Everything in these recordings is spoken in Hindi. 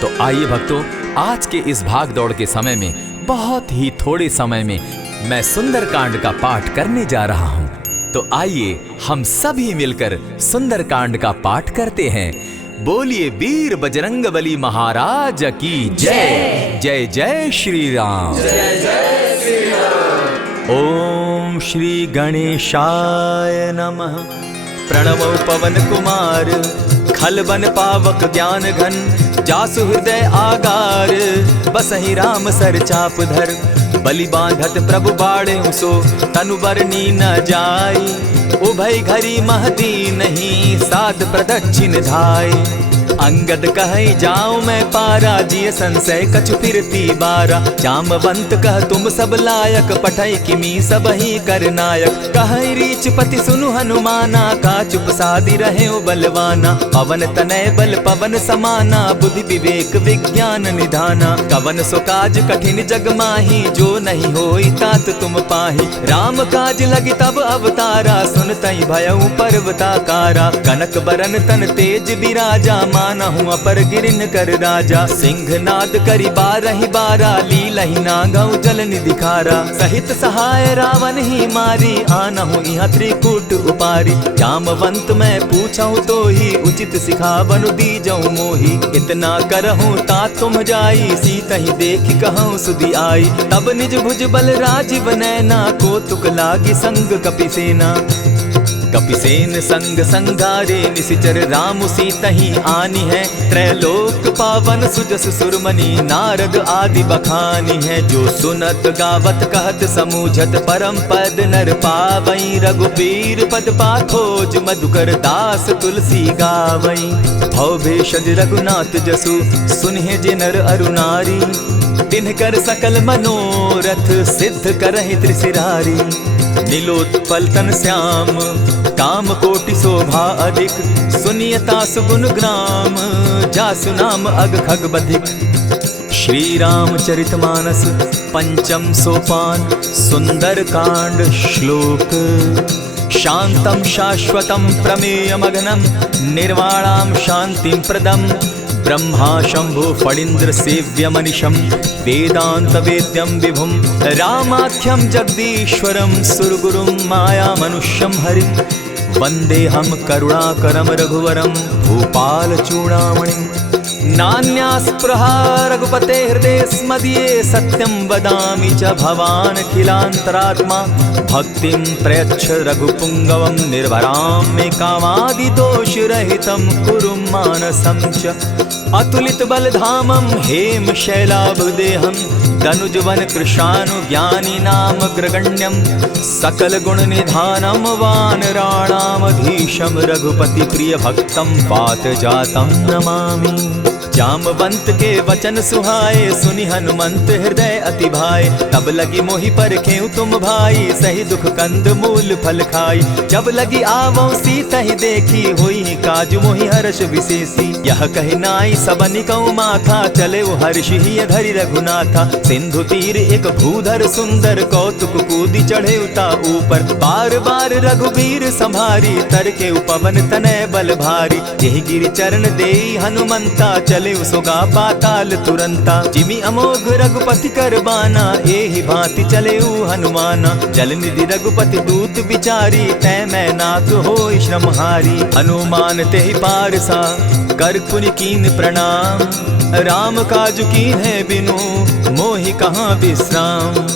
तो आइए भक्तों, आज के इस भाग दौड़ के समय में बहुत ही थोड़े समय में मैं सुंदरकांड का पाठ करने जा रहा हूँ। तो आइए हम सभी मिलकर सुंदरकांड का पाठ करते हैं। बोलिए वीर बजरंगबली महाराज की जय। जय जय श्री राम। जय जय श्री राम। ओम श्री गणेशाय नमः। प्रणवो पवन कुमार, खलबन पावक ज्ञान घन, जासु हृदय आगार, बसहि राम सर चाप धर, बलि बांधत प्रभु बाढ़े सो, तनु बरनी न जाई, उभय घरी महदी नहीं, साध प्रदक्षिण धाई। अंगद कहे जाऊं मैं पारा, जिय संशय कछु फिरती बारा, जामवंत कह तुम सब लायक, पठै किमी सब ही कर नायक। कहे रीच पति सुनु हनुमाना, का चुप सादी रहे बलवाना, पवन तनय बल पवन समाना, बुद्धि विवेक विज्ञान निधाना। कवन सो काज कठिन जग माही, जो नहीं होई तात तुम पाही। राम काज लगी तब अवतारा, सुनतई भयउ पर्वताकारा। कनक बरन तन तेज बिराजा, मानहु अपर गिरिन कर राजा। सिंहनाद करि बारहि बारा, लीलहि नागौ जल निधि खारा। सहित सहाय रावण ही मारी, आनहु इहाँ त्रिकूट उपारी। जामवंत मैं पूछऊं तो ही, उचित सिखावनु दीजऊं मोही। इतना करहूं तात तुम जाई, सीतहि देखि कहूं सुधि आई। तब निज भुज बल राजीव नैना, को तुक लागी संग कपिसेना। कपिसेन संग संगारे, निशिचर राम सीतहि आनी है। त्रैलोक पावन सुजस सुरमणि, नारद आदि बखानी है। जो सुनत गावत कहत समूझत, परम पद नर पावई। रघुबीर पद पाखोज, मधुकर दास तुलसी गावई। भव भेषज रघुनाथ जसु, सुनहि जे नर अरु नारी। तिनकर सकल मनोरथ, सिद्ध करहि त्रिशिरारी। नीलोत्पल तन श्याम, काम कोटि शोभा अधिक। सुनियता सुगुन ग्राम, जासु नाम अग खग बधिक। श्री रामचरित मानस पंचम सोपान, सुंदर कांड श्लोक। शांतम शाश्वतम प्रमेयमघनम, निर्वाणाम शांतिम प्रदम। ब्रह्मा शंभु फणीन्द्र सेव्य मनिशम, वेदांत वेद्यम विभुम। रामाख्यम जगदीश्वरम, सुरगुरुम माया मनुष्यम हरिम। वंदे हम करुणाकरम रघुवरम, भूपाल चूड़ामणिम। नान्यास्पृहा रघुपते हृदय स्मदीये, सत्यं वदामि च भवानखिलान्तरात्मा। भक्तिं प्रयच्छ रघुपुङ्गवं, निर्भरां मे कामादिदोषरहितं, कुरु मानसं च। अतुलित बलधामं हेम शैलाभदेहं, दनुजवन कृशानुज्ञानी नाम ग्रगण्यं। सकल गुण निधानं वानराणामधीशं, रघुपति प्रिय भक्तं पात जातं नमामि। जामवंत के वचन सुहाए, सुनि हनुमंत हृदय अति भाए। तब लगी मोहि परखेउ तुम भाई, सही दुख कंद मूल फल खाई। जब लगी आवो सीतहि देखी, होई काज मोहि हर्ष विशेषी। यह कहि नाई सबनि कौ माथा, चले वो हर्ष ही धरि रघुनाथा। सिंधु तीर एक भूधर सुंदर, कौतुक कूदी चढ़े उता ऊपर। बार बार रघुबीर संभारी, तरके पवन तनय बल भारी। यही गिरि चरण देई हनुमंता, चले सुगा पाताल तुरंता। जिमि अमोघ रघुपति कर बाना, एहि भांति चले हनुमाना। जल निधि रघुपति दूत बिचारी, तै मैं नाथ होई श्रमहारी। हनुमान तेहि पारसा, कर पुनि कीन प्रणाम। राम काज कीन है बिनु, मोहि कहाँ विश्राम।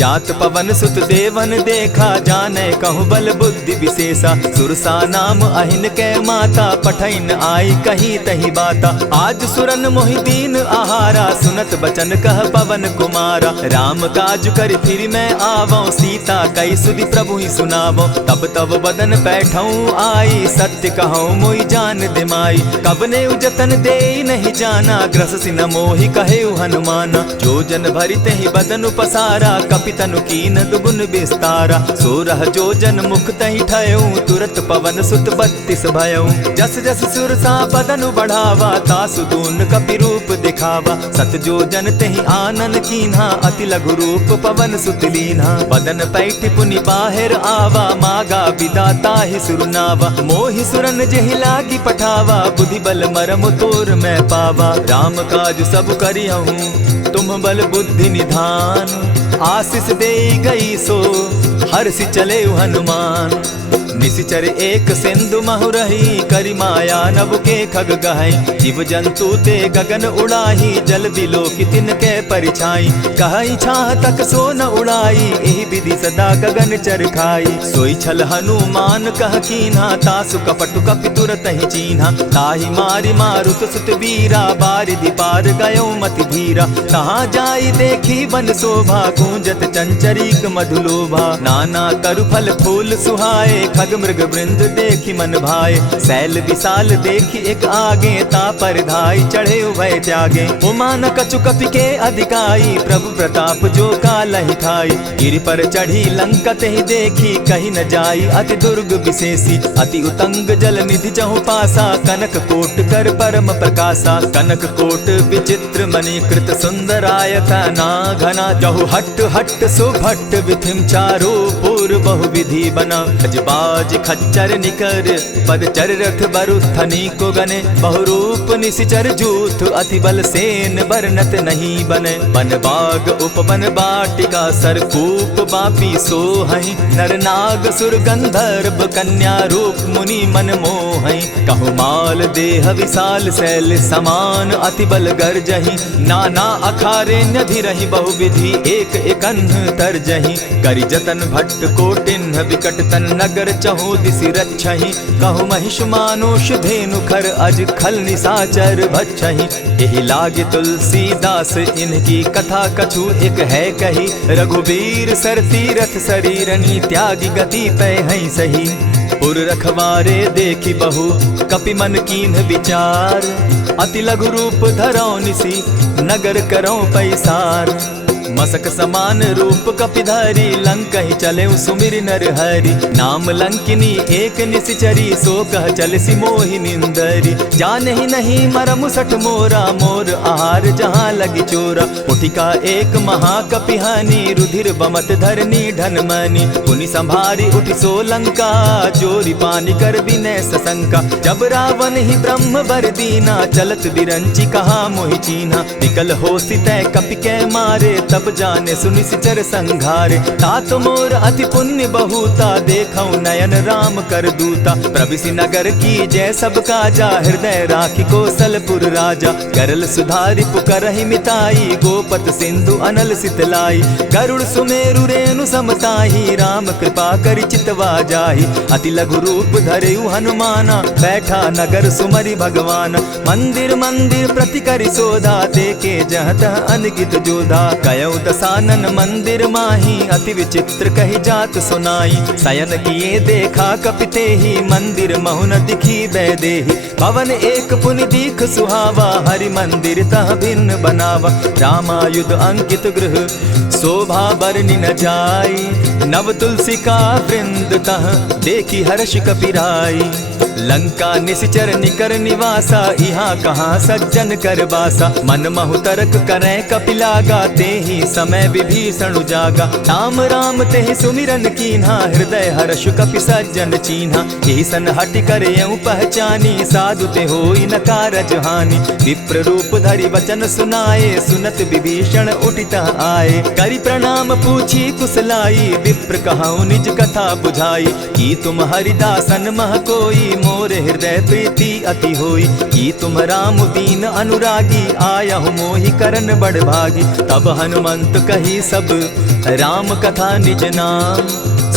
जात पवन सुत देवन देखा, जाने कहूँ बल बुद्धि विशेषा। सुरसा नाम अहिन कै माता, पठैन आई कही तही बाता। आज सुरन मोहि दीन आहारा, सुनत बचन कह पवन कुमारा। राम काज कर फिर मैं आवऊं, सीता कई सुधि प्रभु ही सुनावो। तब तब बदन बैठऊं आई, सत्य कहूँ मोहि जान दिमाई। कबने उजतन दे नहीं जाना, ग्रस सिन मोहि कहे हनुमाना। जो जन भरिते ही बदन पसारा, कपि तनु कीन दुगुन विस्तारा। सोरह जो जन मुख तहि ठयऊ, तुरत पवन सुत 32 भयऊ। जस जस सुरसा बदनु बढ़ावा, तासु दून कपि रूप दिखावा। देखावा। सत जो जन तेहि आनन कीन्हा, अति लघु रूप पवन सुत लीन्हा। बदन पैठ पुनि बाहिर आवा, मागा विदाता ही सुरनावा। मोहि सुरन जेहि लागी पठावा, बुद्धि बल मरम तोर मैं पावा। राम काज सब करिहूँ तुम बल बुद्धि निधान। आशीष दे गई सो हर्षि चले हनुमान। निशिचर एक सिंधु महु रही, करि माया नभ के खग गहई। जीव जंतु ते गगन उड़ाही, जल बिलो की तिनके परिछाई। कहई छाह तक सो न उड़ाई, एहि विधि सदा गगन चर खाई। सोई छल हनुमान कह कीन्हा, तासु कपटु कपि तुरत ही चीन्हा। ताहि मारि मारुत सुत वीरा, बारिधि पार गयो मति धीरा। कहाँ जाई देखी वन शोभा, गूंजत चंचरीक मधुलोभा। नाना तरु फल फूल सुहाए, खग मृग वृंद देखी मन भाए। सैल विशाल देखी एक आगे, तापर धाई चढ़े उभय त्यागे। उमान कछु कपि के अधिकाई, प्रभु प्रताप जो कालहि खाई। गिरि पर चढ़ी लंका तेहि देखी, कही न जाई अति दुर्ग विशेषी। अति उतंग जल निधि चहु पासा, कनक कोट कर परम प्रकाशा। कनक कोट विचित्र मणिकृत सुंदरायता ना घना। जहु हट हट सुभट विधिम चारो पूर बहु विधि बना। बाज खच्चर निकर पद चर रथ बरुथनी को गने। बहुरूप निशिचर जूथ अति बल सेन बरनत नहीं बने। बन बाग उपवन बाटिका सरकूप बापी सोहई। नर नाग सुर गंधर्व कन्या रूप मुनि मन मोहई। कहु माल देह विशाल शैल समान, अति बल गर्जही। नाना अखारे नधि रही, बहु विधि एक एकन्ह तरजही। करि जतन भट्ट कोटिन्ह विकट तन नगर चहु दिसि रक्षहि। कहु महिष मानुष धेनु खर, अज खल निशाचर भक्षहि। एहि लागे तुलसीदास इनकी कथा, कछु एक है कही। रघुबीर सर तीरथ शरीरनी, त्यागी गति पै हई सही। पुर रखवारे देखी बहु कपि मन कीन्ह विचार। अति लघु रूप धरौ निसी, नगर करौ पैसार। मसक समान रूप कपिधारी, लंकहि चले सुमिर नर हरि। नाम लंकिनी एक निशिचरी, सो कह चल सी मोहि निंदरी। जानहि नहीं मरम सठ मोरा, मोर आहार जहाँ लगी चोरा। उठिका एक महाकपिहानी, रुधिर बमत धरनी ढनमनी। पुनि संभारी उठि सो लंका, चोरी पानी कर विनय सशंका। जब रावण ही ब्रह्म बर दीना, चलत बिरंची कहा मोहि चीन्हा। निकल होसी तै कपि कै मारे, तब जाने सुनि सिचर संघारे। तात मोर अति पुण्य बहुता, देखऊं नयन राम कर दूता। प्रविशि नगर की जय सब काजा, हृदय राखी कौशलपुर राजा। करल सुधारि पुकरहि मिताई, गोपत सिंधु अनल सितलाई। गरुड़ सुमेरु रेणु समताही, राम कृपा करि चितवा जाहि। अति लघु रूप धरेउ हनुमाना, बैठा नगर सुमरि भगवान। मंदिर मंदिर प्रति करि सोधा, देखे जहाँ तहाँ अनगित जोधा। कयौ दसानन मंदिर माही, अति विचित्र कही जात सुनाई। शयन किए देखा कपिते ही, मंदिर महु न दिखी बैदेही। भवन एक पुनि दीख सुहावा, हरि मंदिर तह भिन्न बनावा। रामायुध अंकित गृह शोभा बरनि न जाई। नव तुलसी का वृंद तह देखी हर्ष कपिराई। लंका निशिचर निकर निवासा, यहाँ कहाँ सज्जन कर बासा। मन महु तरक करै कपिलागा, तेहि समय विभीषण जागा। राम राम तेहि सुमिरन कीन्हा, हृदय हर्ष कपि सज्जन चीन्हा। एहि सन हटि करयउ पहचानी, साधु ते होई न कारज हानि। विप्र रूप धरि वचन सुनाए, सुनत विभीषण उठितः आए। करि प्रणाम पूछी कुशलाई, विप्र कहऊँ निज कथा बुझाई। कि तुम हरिदासन मह कोई, मोर हृदय प्रीति अति होई। कि तुम राम दीन अनुरागी, आयहु मोहि करन बड़ भागी। तब हनुमंत कही सब राम कथा निज नाम।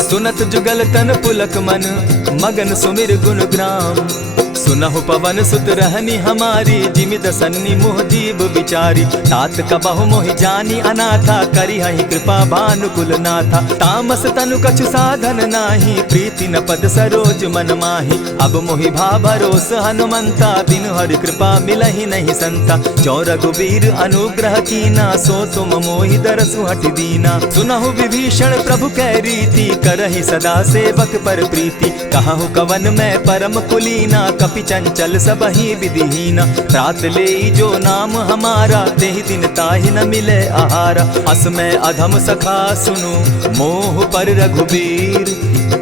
सुनत जुगल तन पुलक मन, मगन सुमिर गुण ग्राम। सुनहु पवन सुत रहनी हमारी, जिमिद सन्नि मुह जीव विचारी। तात कबहु मोहि जानी अनाथा, करी हहि कृपा भानुकुल नाथा। तामस तनु कछु साधन नाही, प्रीति न पद सरोज मन माही। अब मोहि भा भरोस हनुमंता, बिनु हरि कृपा मिलहि नहीं संता। जो रघुबीर अनुग्रह कीना, सो तुम मोहि दरसु हटि दीना। सुनहु विभीषण प्रभु कै रीति, करहि सदा सेवक पर प्रीति। कहहु कवन मैं परम कुलीना, कपि चंचल सबहि विधिहीना। रात ले जो नाम हमारा, तेहि दिन ताहि न मिले आहारा। असमय अधम सखा सुनु, मोह पर रघुबीर।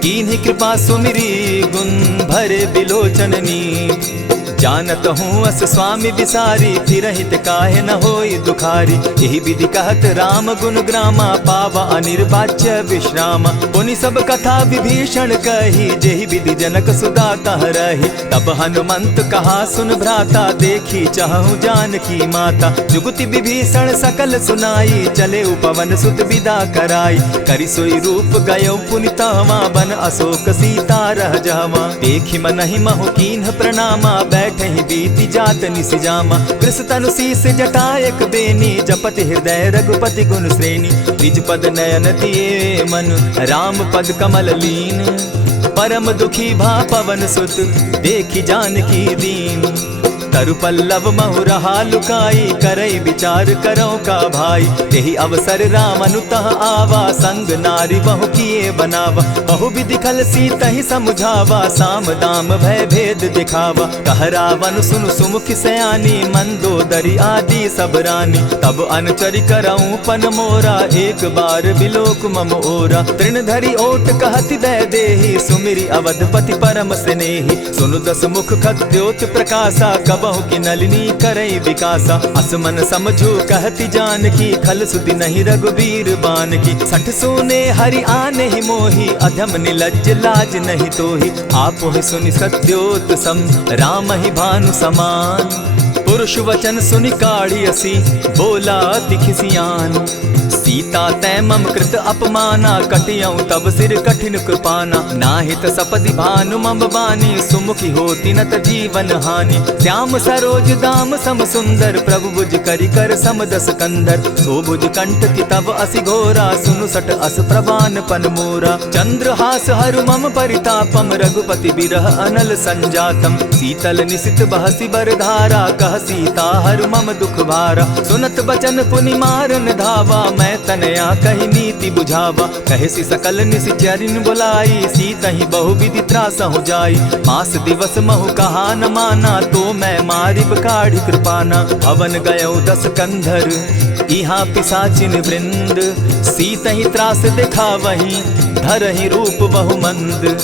कीन्ही कृपा सुमिरी, गुण भरे बिलोचन नीर। जानत हूँ अस स्वामी विसारी, फिरहित काहे न होई दुखारी। यही विधि कहत राम गुण ग्रामा, पावा अनिर्वाच्य विश्रामा। पुनि सब कथा विभीषण कही, जेहि विधि जनक सुता कह रही। तब हनुमंत कहा सुन भ्राता, देखी चाहूँ जानकी माता। जुगति विभीषण सकल सुनाई, चले उपवन सुत विदा कराई। करि सोई रूप गयो पुनि तहवा, बन अशोक सीता रह जावा। देखी मनहि महु कीन्ह प्रणामा, बैठहि बीति जात निसिजामा। कृष तनु शीस जटा एक बेनी, जपति हृदय रघुपति गुण श्रेणी। निज पद नयन दिए मन, राम पद कमल लीन। परम दुखी भा पवन सुत, देखी जानकी दीन। तरु पल्लव महु रहा लुकाई, करई विचार करो का भाई। यही अवसर राम अनुतः आवा, संग नारी बहु किए बनावा। बहु विधि खल सीतहि समझावा, साम दाम भय भेद दिखावा। कह रावण सुन सुमुखि सयानी, मंदोदरी आदि सब रानी। तब अनुचरि करऊं पन मोरा, एक बार बिलोक मम ओरा। तृण धरि ओट कहति दय देहि, सुमिरि अवधपति परम स्नेही। सुनु दस मुख खद्योत प्रकाशा, बहु की नलिनी करई विकासा। असमन समझो कहती जानकी, खल सुति नहीं रघुबीर बान की। सठ सोने हरि आने ही मोही, अधम निलज्ज लाज नहीं तोही। आप ही सुनि सत्योत सम, राम ही भानु समान। पुरुष वचन सुनि काढ़ियसी, बोला अति खिसियान। सीता तै मम कृत अपमाना, कटियऊं तब सिर कठिन कृपाना। नाहित सपदि भानु मम बानी, सुमुखी होती नत जीवन हानि। श्याम सरोज दाम सम सुंदर, प्रभु भुज करि कर सम दस कंधर। सो भुज कंठ की तब असि घोरा, सुनु सट अस प्रवान पन मोरा। चंद्रहास हरु मम परितापम, रघुपति बिरह अनल संजातम। शीतल निशित बहसी बरधारा, कह सीता हरु मम दुख भारा। सुनत बचन पुनि मारन धावा, मैं तनया कही नीति बुझावा। कहसी सकल निश्चरिन बुलाई, सीतहि बहु विधि त्रास हो जाई। मास दिवस महु कहा न माना, तो मैं मारिब काढ़ी कृपाना। भवन गयो दस कंधर, इहाँ पिशाचिन वृंद। सीतहि त्रास दिखावहि, धरहि रूप बहु मंद।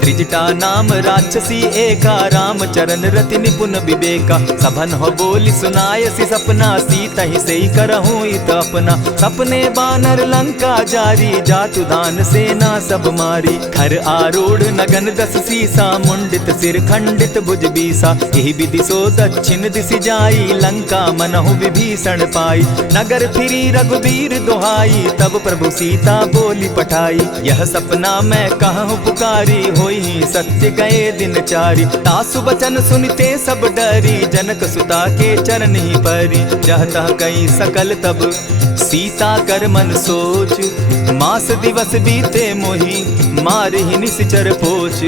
त्रिजटा नाम राक्षसी एका, राम चरण रति निपुण विवेका। सभन हो बोली सुनायसी सपना, सीतहि सेई करहूँ इत अपना। सपने बानर लंका जारी, जातु दान सेना सब मारी। खर आरूढ़ नगन दस सीसा, मुंडित सिर खंडित भुज बीसा। यही विधि सो दक्षिण दिशि जाई, लंका मनहु विभीषण पाई। नगर फिरी रघुबीर दुहाई, तब प्रभु सीता बोली पठाई। यह सपना मैं कहूँ पुकारी, होई सत्य गए दिन चारी। तासु बचन सुनते सब डरी, जनक सुता के चरण ही परी। जहतः कई सकल तब सीता कर मन सोच, मास दिवस बीते मोही, मारहि निश्चर पोच।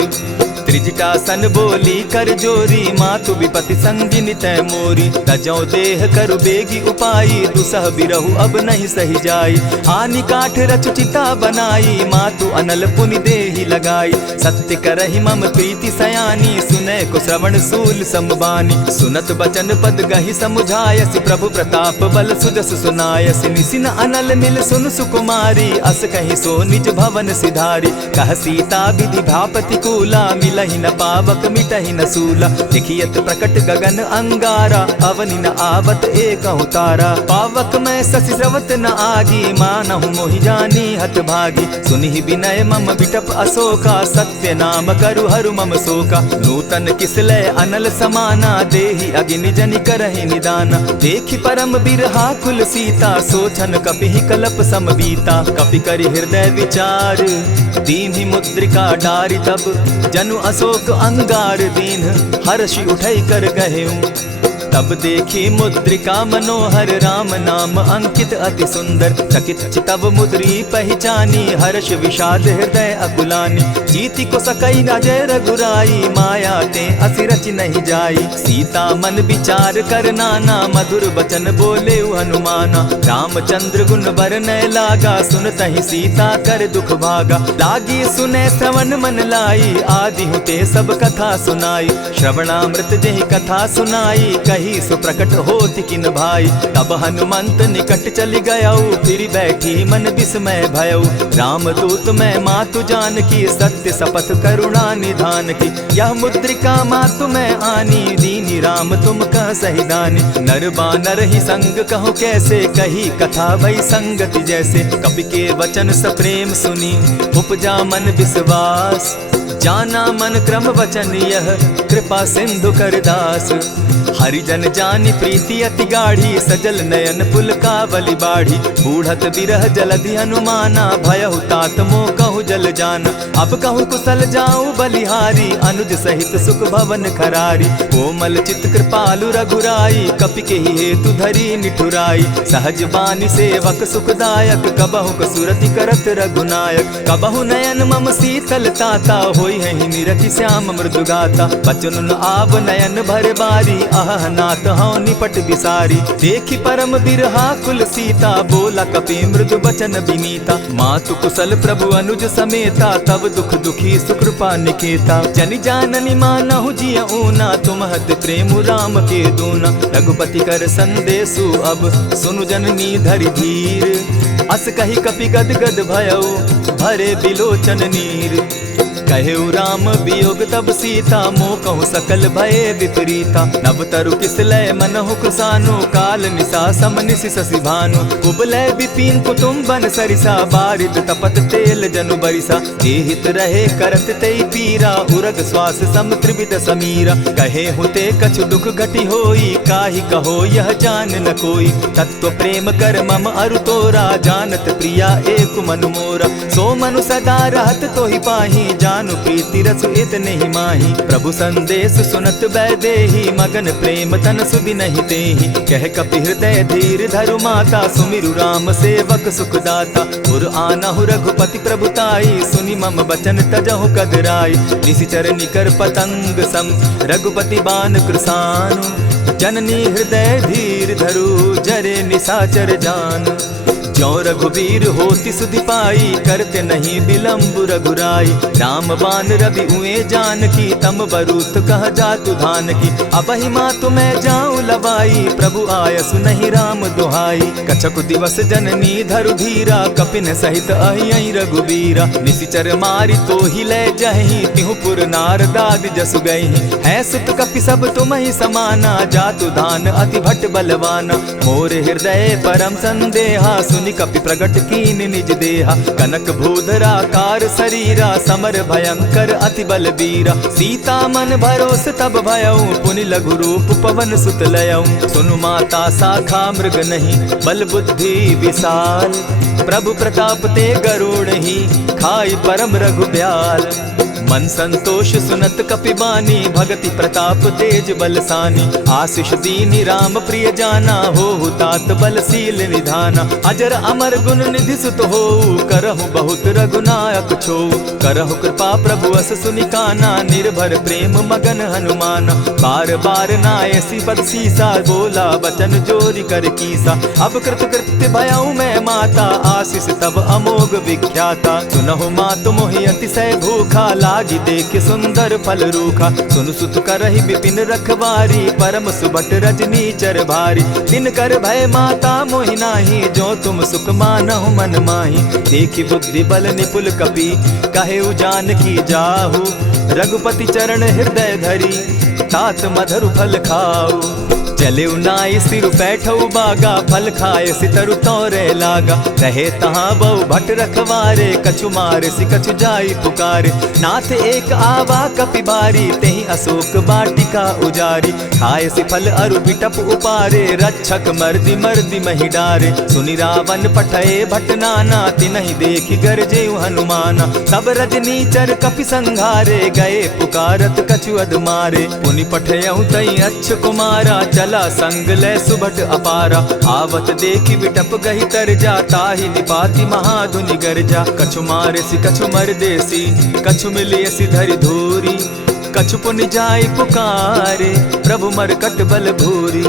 त्रिजटा सन बोली कर जोरी, मातु विपति संगिनी तै मोरी। तजौ देह करु बेगी उपाई, दुसह बिरहु अब नहीं सही जाई। हानि काठ रचु चिता बनाई, मातु अनल पुनि देहि लगाई। सत्य करहि मम प्रीति सयानी, सुनै को श्रवण सूल समबानी। सुनत बचन पद गहि समुझायसि, प्रभु प्रताप बल सुजस सुनायसि। निसिन अनल मिल सुन सुकुमारी, अस कहि सो निज भवन सिधारी। कह सीता विधि भापति कूला, मिलहि न पावक मिटहि न सूला। देखियत प्रकट गगन अंगारा, अवनि न आवत एकहु तारा। पावक मैं शशि स्रवत न आगी, मानहु मोहि जानी हत भागी। सुनिहि विनय मम विटप अशोका, सत्य नाम करु हरु मम शोका। नूतन किसलय अनल समाना, देहि अगिनि जनि करहि निदाना। देखि परम बिरहा कुल सीता, सोचन कपिहि कलप सम बीता। कपि करि हृदय विचार, दीन्हि मुद्रिका डारि। तब जनु अशोक अंगार दीन, हर्षि उठै कर गहेऊ। तब देखी मुद्रिका मनोहर राम नाम अंकित अति सुंदर। चकित चितव मुद्री पहचानी हर्ष विषाद हृदय अकुलानी। जीति को सकई न जय रघुराई माया ते असिरच नहीं जाई। सीता मन विचार कर नाना मधुर बचन बोले हनुमाना। रामचंद्र गुण बरनय लागा सुनतहि सीता कर दुख भागा। लागी सुने श्रवण मन लाई आदि हुते सब कथा सुनाई। श्रवणामृत जेहि कथा सुनाई कही सो प्रकट होति किन भाई। तब हनुमंत निकट चली गयऊ फिर बैठी मन विस्मय भयऊ। रामदूत मैं मातु जान की सत्य शपथ करुणा निधान की। यह मुद्रिका मातु मैं आनी दीनी राम तुम कह सही दानी। नर बानर ही संग कहूँ कैसे कही कथा भई संगति जैसे। कपि के वचन सप्रेम सुनी उपजा मन विश्वास। जाना मन क्रम वचन यह कृपा सिंधु कर दास। हरिजन जानी प्रीति अति गाढ़ी सजल नयन पुलकावली बाढ़ी। बूढ़त बिरह जलधि हनुमाना भयहु तात मोह कहु जल जाना। अब कहु कुशल जाऊं बलिहारी अनुज सहित सुख भवन खरारी। कोमल चित कृपालु रघुराई कपि के हेतु धरी निठुराई। सहज बानी सेवक सुखदायक कबहु कसुरति करत रघुनायक। कबहु नयन मम शीतल ताता होई है निरखि श्याम मृदु गाता। बचन आव नयन भर बारी अह नाथ हौ निपट विसारी। देखी परम बिरहा कुल सीता बोला कपि मृदु बचन विनीता। मातु कुशल प्रभु अनुज समेता तब दुख दुखी सुकृपा निकेता। जनि जाननी मानहु जिय ऊना तुम्हत प्रेम राम के दूना। रघुपति कर संदेशु अब सुनु जननी धरि धीर। अस कही कपि गद गद भयऊ भरे बिलोचन नीर। कहेउ राम वियोग तब सीता मोह कहूँ सकल भये विपरीता। नव तरु किसलय मनहु कुसानु काल निशा समनिशि शशि भानु। कुबलय विपिन कुटुम्बन सरिसा बारिद तपत तेल जनु बरिसा। जेहित रहे करत तेई पीरा उरग श्वास सम त्रिविध समीरा। कहे हुते कछु दुख घटी होई काहि कहो यह जान न कोई। तत्व प्रेम कर मम अरु तोरा जानत प्रिया एक मनु मोरा। सो मनु सदा रहत तोहि पाही जानु प्रीति रसु इतने ही माही। प्रभु संदेश सुनत बैदेही मगन प्रेम तन सुधि नहीं तेहि। कह कपि हृदय धीर धरु माता सुमिरु राम सेवक सुखदाता। उर आनहु रघुपति प्रभुताई सुनि मम बचन तजहु कदराई। निशिचर निकर पतंग सम रघुपति बान कृसानु। जननी हृदय धीर धरु जरे निशाचर जान। ज्यों रघुबीर होति सुधि पाई करते नहीं विलम्ब रघुराई। राम बान रवि उए जान की तम बरूथ कह जातु धान की। अबहि मातु मैं जाऊं लवाई प्रभु आयसु नहीं राम दुहाई। कछक दिवस जननी धरु धीरा कपिन सहित अहि रघुबीरा। निशिचर मारी तो ही ले जहि तिहु पुर नार दाद जसु गई। है सुत कपि सब तुम ही समाना जातु धान अति भट बलवाना। मोर हृदय परम संदेहा सुनि कपि प्रगट कीन निज देहा। कनक भूधरा कार शरीरा समर भयंकर अति बलबीरा। सीता मन भरोस तब भयऊ पुनि लघु रूप पवन सुत लयऊ। सुनु माता शाखा मृग नहीं बल बुद्धि विशाल। प्रभु प्रताप ते गरुड़ ही खाई परम रघुब्याल। मन संतोष सुनत कपि बानी भगति प्रताप तेज बलसानी। आशीष दीनी राम प्रिय जाना हो तात बलशील निधाना। अजर अमर गुण निधि सुत हो करहु बहुत रघुनायक छो। करहु कृपा प्रभु अस सुनिकाना निर्भर प्रेम मगन हनुमाना। बार बार नायसी पद सीसा बोला बचन जोरी कर कीसा। अब कृत कृत्य भयऊ मैं माता आशीष तब अमोघ विख्याता। सुनहु मातु मोहि अतिशय भूखा लागी देख सुंदर फल रूखा। सुनु सुत करहि विपिन रखवारी परम सुबट रजनी चर भारी। दिन कर भय माता मोहि नाही जो तुम सुख मानहु मन माही। देखी बुद्धि बल निपुल कपि कहे जान की जाहु। रघुपति चरण हृदय धरी तात मधुर फल खाऊ। चले नाई सिर बैठऊ बागा फल खाए सितरु तोरे लागा। रहे तहाँ बहु भट रखवारे कछु मार सि कछु जाई पुकारे। नाथ एक आवा कपि बारी तेहि अशोक बाटिका उजारी। खाए सि फल अरु बिटप उपारे रक्षक मर्दि मर्दि महि डारे। सुनि रावण पठये भट नाना तिनहि देखि गरजे हनुमाना। तब रजनी चर कपि संघारे गए पुकारत कछु अध मारे। पुनि पठयऊ तई अच्छ कुमारा चल चला संग ले सुभट अपारा। आवत देखी बिटप गही तर जा, ताहि निपाति महाधुनि गर्जा। कछु मारेसी कछु मर देसी, कछु मिलियसी धरि धूरी। कछु पुनि जाय पुकारे, प्रभु मरकट बल भूरी।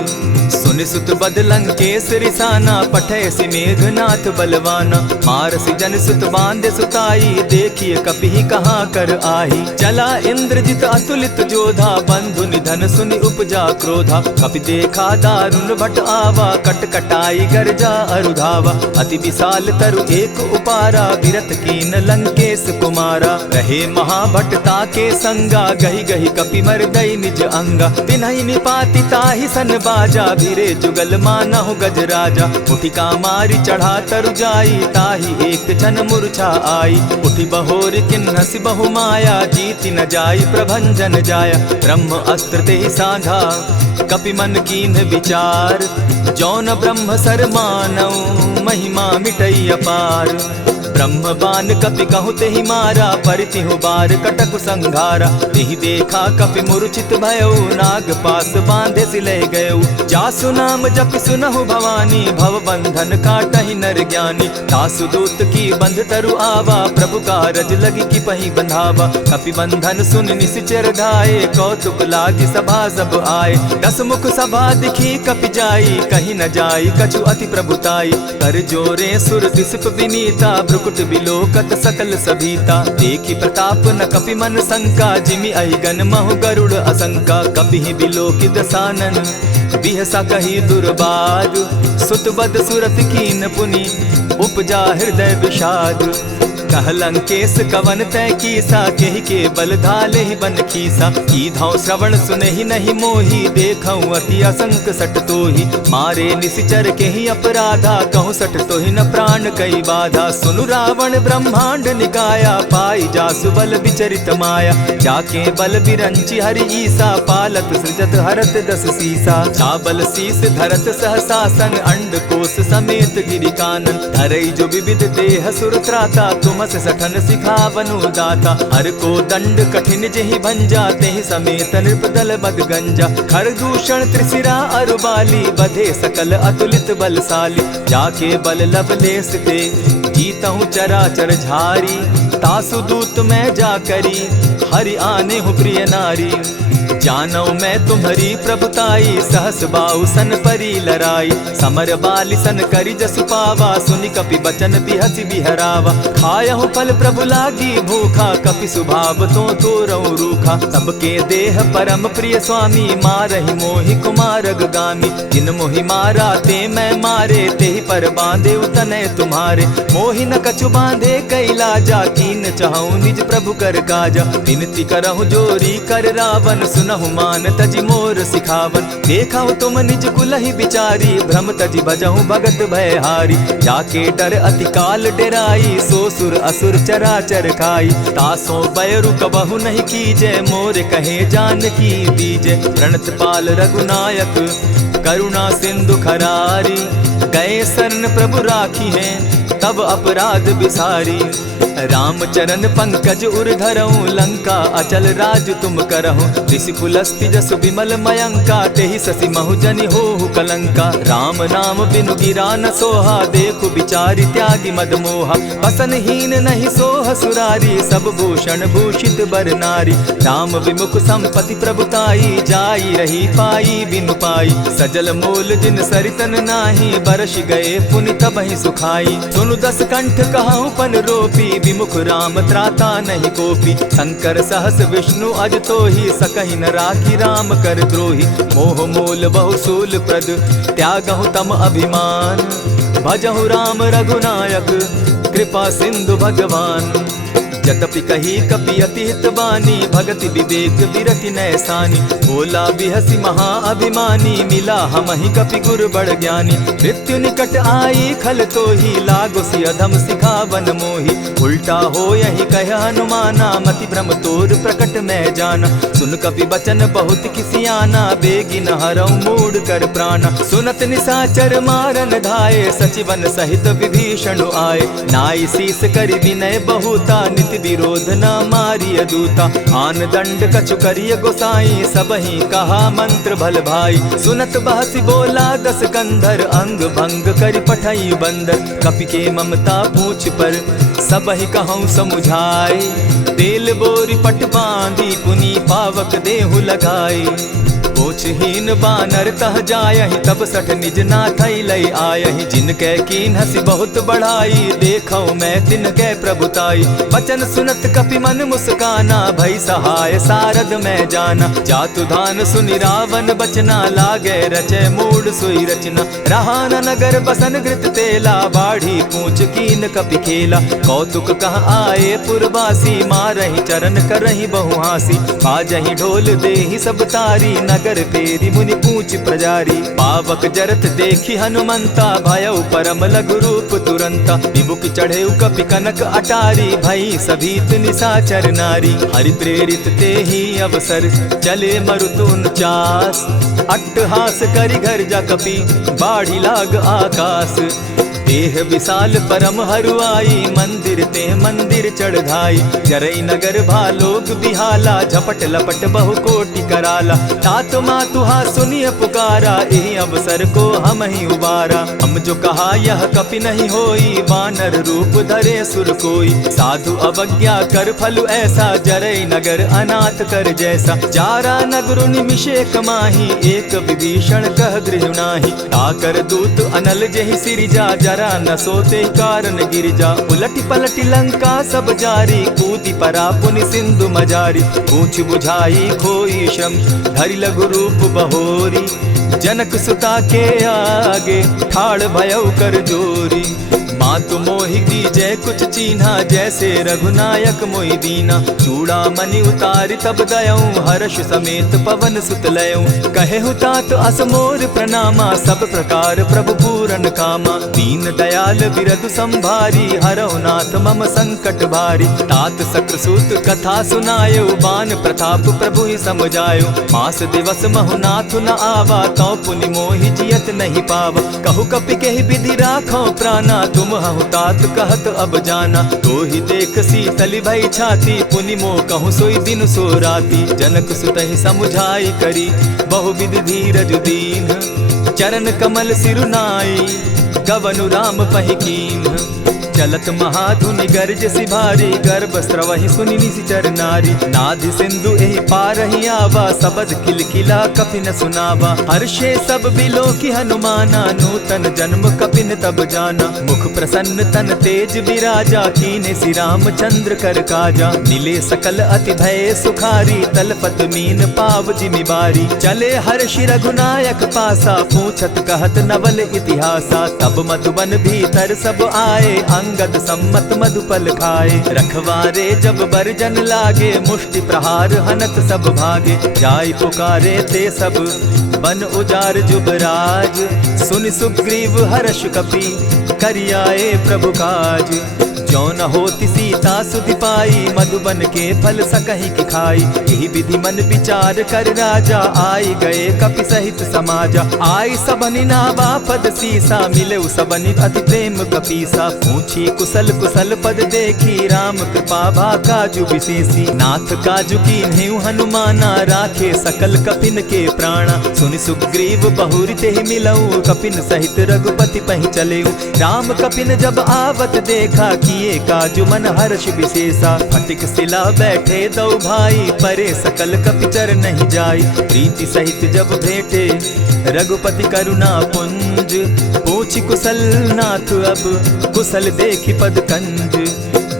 सुनि सुत बद लंकेश रिसाना, पठैसी मेघनाथ बलवाना। मारसी जन सुत बांधे सुताई, देखिए कपि कहाँ कर आही। चला इंद्रजित अतुलित जोधा, बंधु निधन सुनि उपजा क्रोधा। कपि देखा दारुण भट आवा, कट कटाई गर्जा अरुधावा। अति विशाल तरु एक उपारा, विरत कीन लंकेश कुमारा। रहे महाभटता के संगा, गही गही कपि मरदई निज अंगा। तिन्हि निपाति ताहि सन बाजा, भीरे जुगल मानहु गजराजा। उठि कामारी चढ़ा तरु जाई, ताहि एक जन मूर्छा आई। उठि बहोर किन्हसि बहु माया, जीति न जाई प्रभंजन जाया। ब्रह्म अस्त्र ते साधा, कपि मन कीन विचार। जौन ब्रह्म सर मानौ, महिमा मिटई अपार। ब्रह्म बान कपि कहु तेहि मारा, परितिहु बार कटक संघारा। तेहि देखा कपि मूर्छित भयउ, नाग पास बांधे सिले गयउ। जासु नाम जपि सुनहु भवानी, भव बंधन काटहि नर ज्ञानी। तासु दूत की बंध तरु आवा, प्रभु कारज लगी की पही बंधावा। कपि बंधन सुन निसिचर धाये, कौतुक लागी सभा सब आए। दस मुख सभा दिखी कपि जाई, कहीं न जाई कछु अति प्रभुताई। कर जोरे सुर दिसप विनीता, भ्रुकुट बिलोकत सकल सभीता। देखी प्रताप न कपि मन शंका, जिमि अहिगन महु गरुड़ असंका। कपि बिलोकि दसानन, बिहसा कही दुर्बाद। सुत बद सुरत कीन पुनि, उपजा हृदय विषाद। कह लंकेश कवन तै कीसा, केहि के बल धाले ही बन खीसा। की धौ श्रवण सुने ही नहीं मोही, देखऊं अति असंक सट तोही। मारे निसिचर केहि अपराधा, कहूँ सट तोहि न प्राण कई बाधा। सुनु रावण ब्रह्मांड निकाया, पाई जासु बल विचरित माया। जाके बल बिरंची हरि ईसा, पालत सृजत हरत दस सीसा। चाबल शीस धरत सहसासन, अंड कोश समेत गिरि कानन। धरई जो विविध देह सुर त्राता, तुम से सठन सिखावनु दाता। हर को दंड कठिन जेहि भंजा, तेहि समेत नृपदल बद गंजा। खर दूषण त्रिशिरा अरुबाली, बधे सकल अतुलित बलशाली। जाके बल लवलेस ते, जीतहु चराचर झारी। तासु दूत मैं जाकरी, हरि आने हूँ प्रिय नारी। जानौ मैं तुम्हारी प्रभुताई, सहस बाहु सन परी लराई। समर बाली सन करी जसु पावा, सुनि कपि बचन बिहसि बिहरावा। खायहु फल प्रभु लागी भूखा, कपि सुभाव तो तोरऊ रूखा। सबके देह परम प्रिय स्वामी, मारहि मोहि कुमारग गामी। जिन मोहि मारा ते मैं मारे, तेहि पर बांधे उतने तुम्हारे। मोहि न कछु बांधे कैलाजा, कीन चाहूं निज प्रभु कर काजा। विनती करहु जोरी कर रावण, सुनहु मान तजि मोर सिखावन। देखहु तुम निज कुलहि बिचारी, भ्रम तजि भजहु भगत भयहारी। जाके डर अति काल डेराई, सो सुर असुर चराचर खाई। तासो बैरु कबहु नहीं कीजे, मोर कहे जानकी दीजे। प्रणत पाल रघुनायक, करुणा सिंधु खरारी। गए शरण प्रभु राखी हैं, तब अपराध बिसारी। राम चरण पंकज उर धरऊं, लंका अचल राज तुम करहूं। ऋषि पुलस्ति जसु विमल मयंका, तेहि ससि महु जनि होहु कलंका। राम नाम बिनु गिरा न सोहा, देखु बिचारी त्यागी मद मोहा। बसनहीन नहीं सोह सुरारी, सब भूषण भूषित बर नारी। राम विमुख संपति प्रभुताई, जाई रही पाई बिनु पाई। सजल मोल जिन सरितन नाही, बरस गए पुनि तबहि सुखाई। सुनु दस कंठ कहूँ पन रोपी, विमुख राम त्राता नहीं कोपी। शंकर सहस विष्णु अज तोहि, सकहि न राखी राम कर द्रोही। मोह मूल बहु सूल प्रद, त्यागहु तम अभिमान। भजहु राम रघुनायक, कृपा सिंधु भगवान। जतपि कही कपि अति हित बानी, भगति विवेक विरति नैसानी। बोला बिहसी महा अभिमानी, मिला हमहि कपि गुर बड़ ज्ञानी। मृत्यु निकट आई खल तोहि, लागो सि अधम सिखावन मोहि। उल्टा हो यही कह हनुमाना, मति भ्रम तोर प्रकट मैं जाना। सुन कपि बचन बहुत किसियाना, बेगी न हरऊ मूढ़ कर प्राणा। सुनत निसाचर मारन धाये, सचिवन सहित विभीषण आए। नाई शीस करि विनय बहुता, नित सहित विरोध न मारिय दूता। आन दंड कछु करिय गोसाई, सबहि कहा मंत्र भल भाई। सुनत बहसी बोला दस कंधर, अंग भंग करि पठई बंदर। कपि के ममता पूछ पर, सबहि कहूँ समुझाए। तेल बोरी पट बांधी, पुनि पावक देहु लगाई। पूछहीन बानर तह जायहि, तब सठ निज नाथई लई आयहि। जिनके कीन हसी बहुत बढ़ाई, देखौ मैं तिनके प्रभुताई। बचन सुनत कपि मन मुस्काना, भई सहाय सारद मैं जाना। जातु धान सुनि रावण बचना, लागे रचे मूड सोई रचना। रहा न नगर बसन घृत तेला, बाढ़ी पूछ कीन कपि खेला। कौतुक कह आए पुरवासी, मारहि चरण करहि बहु हासी। बाजहि ढोल देहि सब तारी, नगर फेरी मुनि पूछ प्रजारी। पावक जरत देखी हनुमंता, भयउ परम लघु रूप तुरंता। विमुख चढ़े कपि कनक अटारी, भई सभीत निशाचर नारी। हरि प्रेरित ते ही अवसर, चले मरुतुन चास। अट्टहास करि घर जा कपि, बाढ़ी लाग आकाश। देह विशाल परम हरुआई, मंदिर ते मंदिर चढ़ाई। जरई नगर भालोग बिहाला, झपट लपट बहु कोटि कराला। तात मातुहा सुनिय पुकारा, एहि अवसर को हम ही उबारा। हम जो कहा यह कपि नहीं होई, वानर रूप धरे सुर कोई। साधु अवज्ञा कर फल ऐसा, जरई नगर अनाथ कर जैसा। जारा नगर निमिषे कमाही, एक विभीषण कह गृह नाही। ताकर दूत अनल जहि सिरिजा, जरा न सोते कारण गिरजा। उलटी पलटी लंका सब जारी, कूदी परा पुनि सिंधु मजारी। पूछ बुझाई खोई श्रम, धरि लघु रूप बहोरी। जनक सुता के आगे, ठाड़ भयउ कर जोरी। मातु मोहि दीजै कुछ चीन्हा, जैसे रघुनायक मोहि दीना। चूड़ा मणि उतारि तब दयऊं, हर्ष समेत पवन सुत लयऊं। कहे तात असमोर प्रणामा, सब प्रकार प्रभु पूरन कामा। दीन दयाल बिरधु संभारी, हरौ नाथ मम संकट भारी। तात सक्रसूत कथा सुनायो, बान प्रताप प्रभु ही समझायो। मास दिवस महु नाथ न आवा, तौ पुनि मोहि जियत नहीं पावा। कहु कपि केहि विधि राखो प्राणा, तुम हूँ तात कहत अब जाना। तो ही देख शीतल भई छाती, पुनि मोह कहूँ सोई दिन सो राती। जनक सुतहि समुझाई करी, बहु विधि धीरज दीन। चरण कमल सिरुनाई, गवनु राम पहि कीन। चलत महाधुनि गर्ज सिभारी, गर्भ स्रवहि सुनि निशिचर नारी। नाधि सिंधु एहि पारहि आवा, सबद खिलखिला कपि न सुनावा। हर्षे सब बिलो की हनुमाना, नूतन जन्म कपिन तब जाना। मुख प्रसन्न तन तेज विराजा, कीने श्री रामचंद्र कर काजा। मिले सकल अति भय सुखारी, तलपत मीन पाव जिमि बारी। चले हर्षि रघुनायक पासा, पूछत कहत नवल इतिहासा। तब मधुबन भीतर सब आए, अंगद सम्मत मधुपल खाए। रखवारे जब बरजन लागे, मुष्टि प्रहार हनत सब भागे। जाय पुकारे ते सब, बन उजार जुबराज। सुन सुग्रीव हर्ष कपि, करियाए प्रभु काज। जो न होती सीता सुधि पाई, मधुबन के फल सकहि की खाई। यही विधि मन विचार कर राजा, आई गए कपि सहित समाजा। आई सबनि नावा पद सीसा, मिले सबनि अति प्रेम कपीसा। पूछी कुशल कुशल पद देखी, राम कृपा भा काजु विशेषी। नाथ काजु कीन्हेउ हनुमाना, राखे सकल कपिन के प्राणा। सुनि सुग्रीव बहुरि तेहि मिलऊ, कपिन सहित रघुपति पहि चलेऊ। राम कपिन जब आवत देखा, किए काजु मन हर्ष विशेषा। फटिक सिला बैठे दो भाई, परे सकल कपिचर नहीं जाई। प्रीति सहित जब भेटे, रघुपति करुणा पुंज। पूछि कुशल नाथ अब, कुशल देखि पद कंज।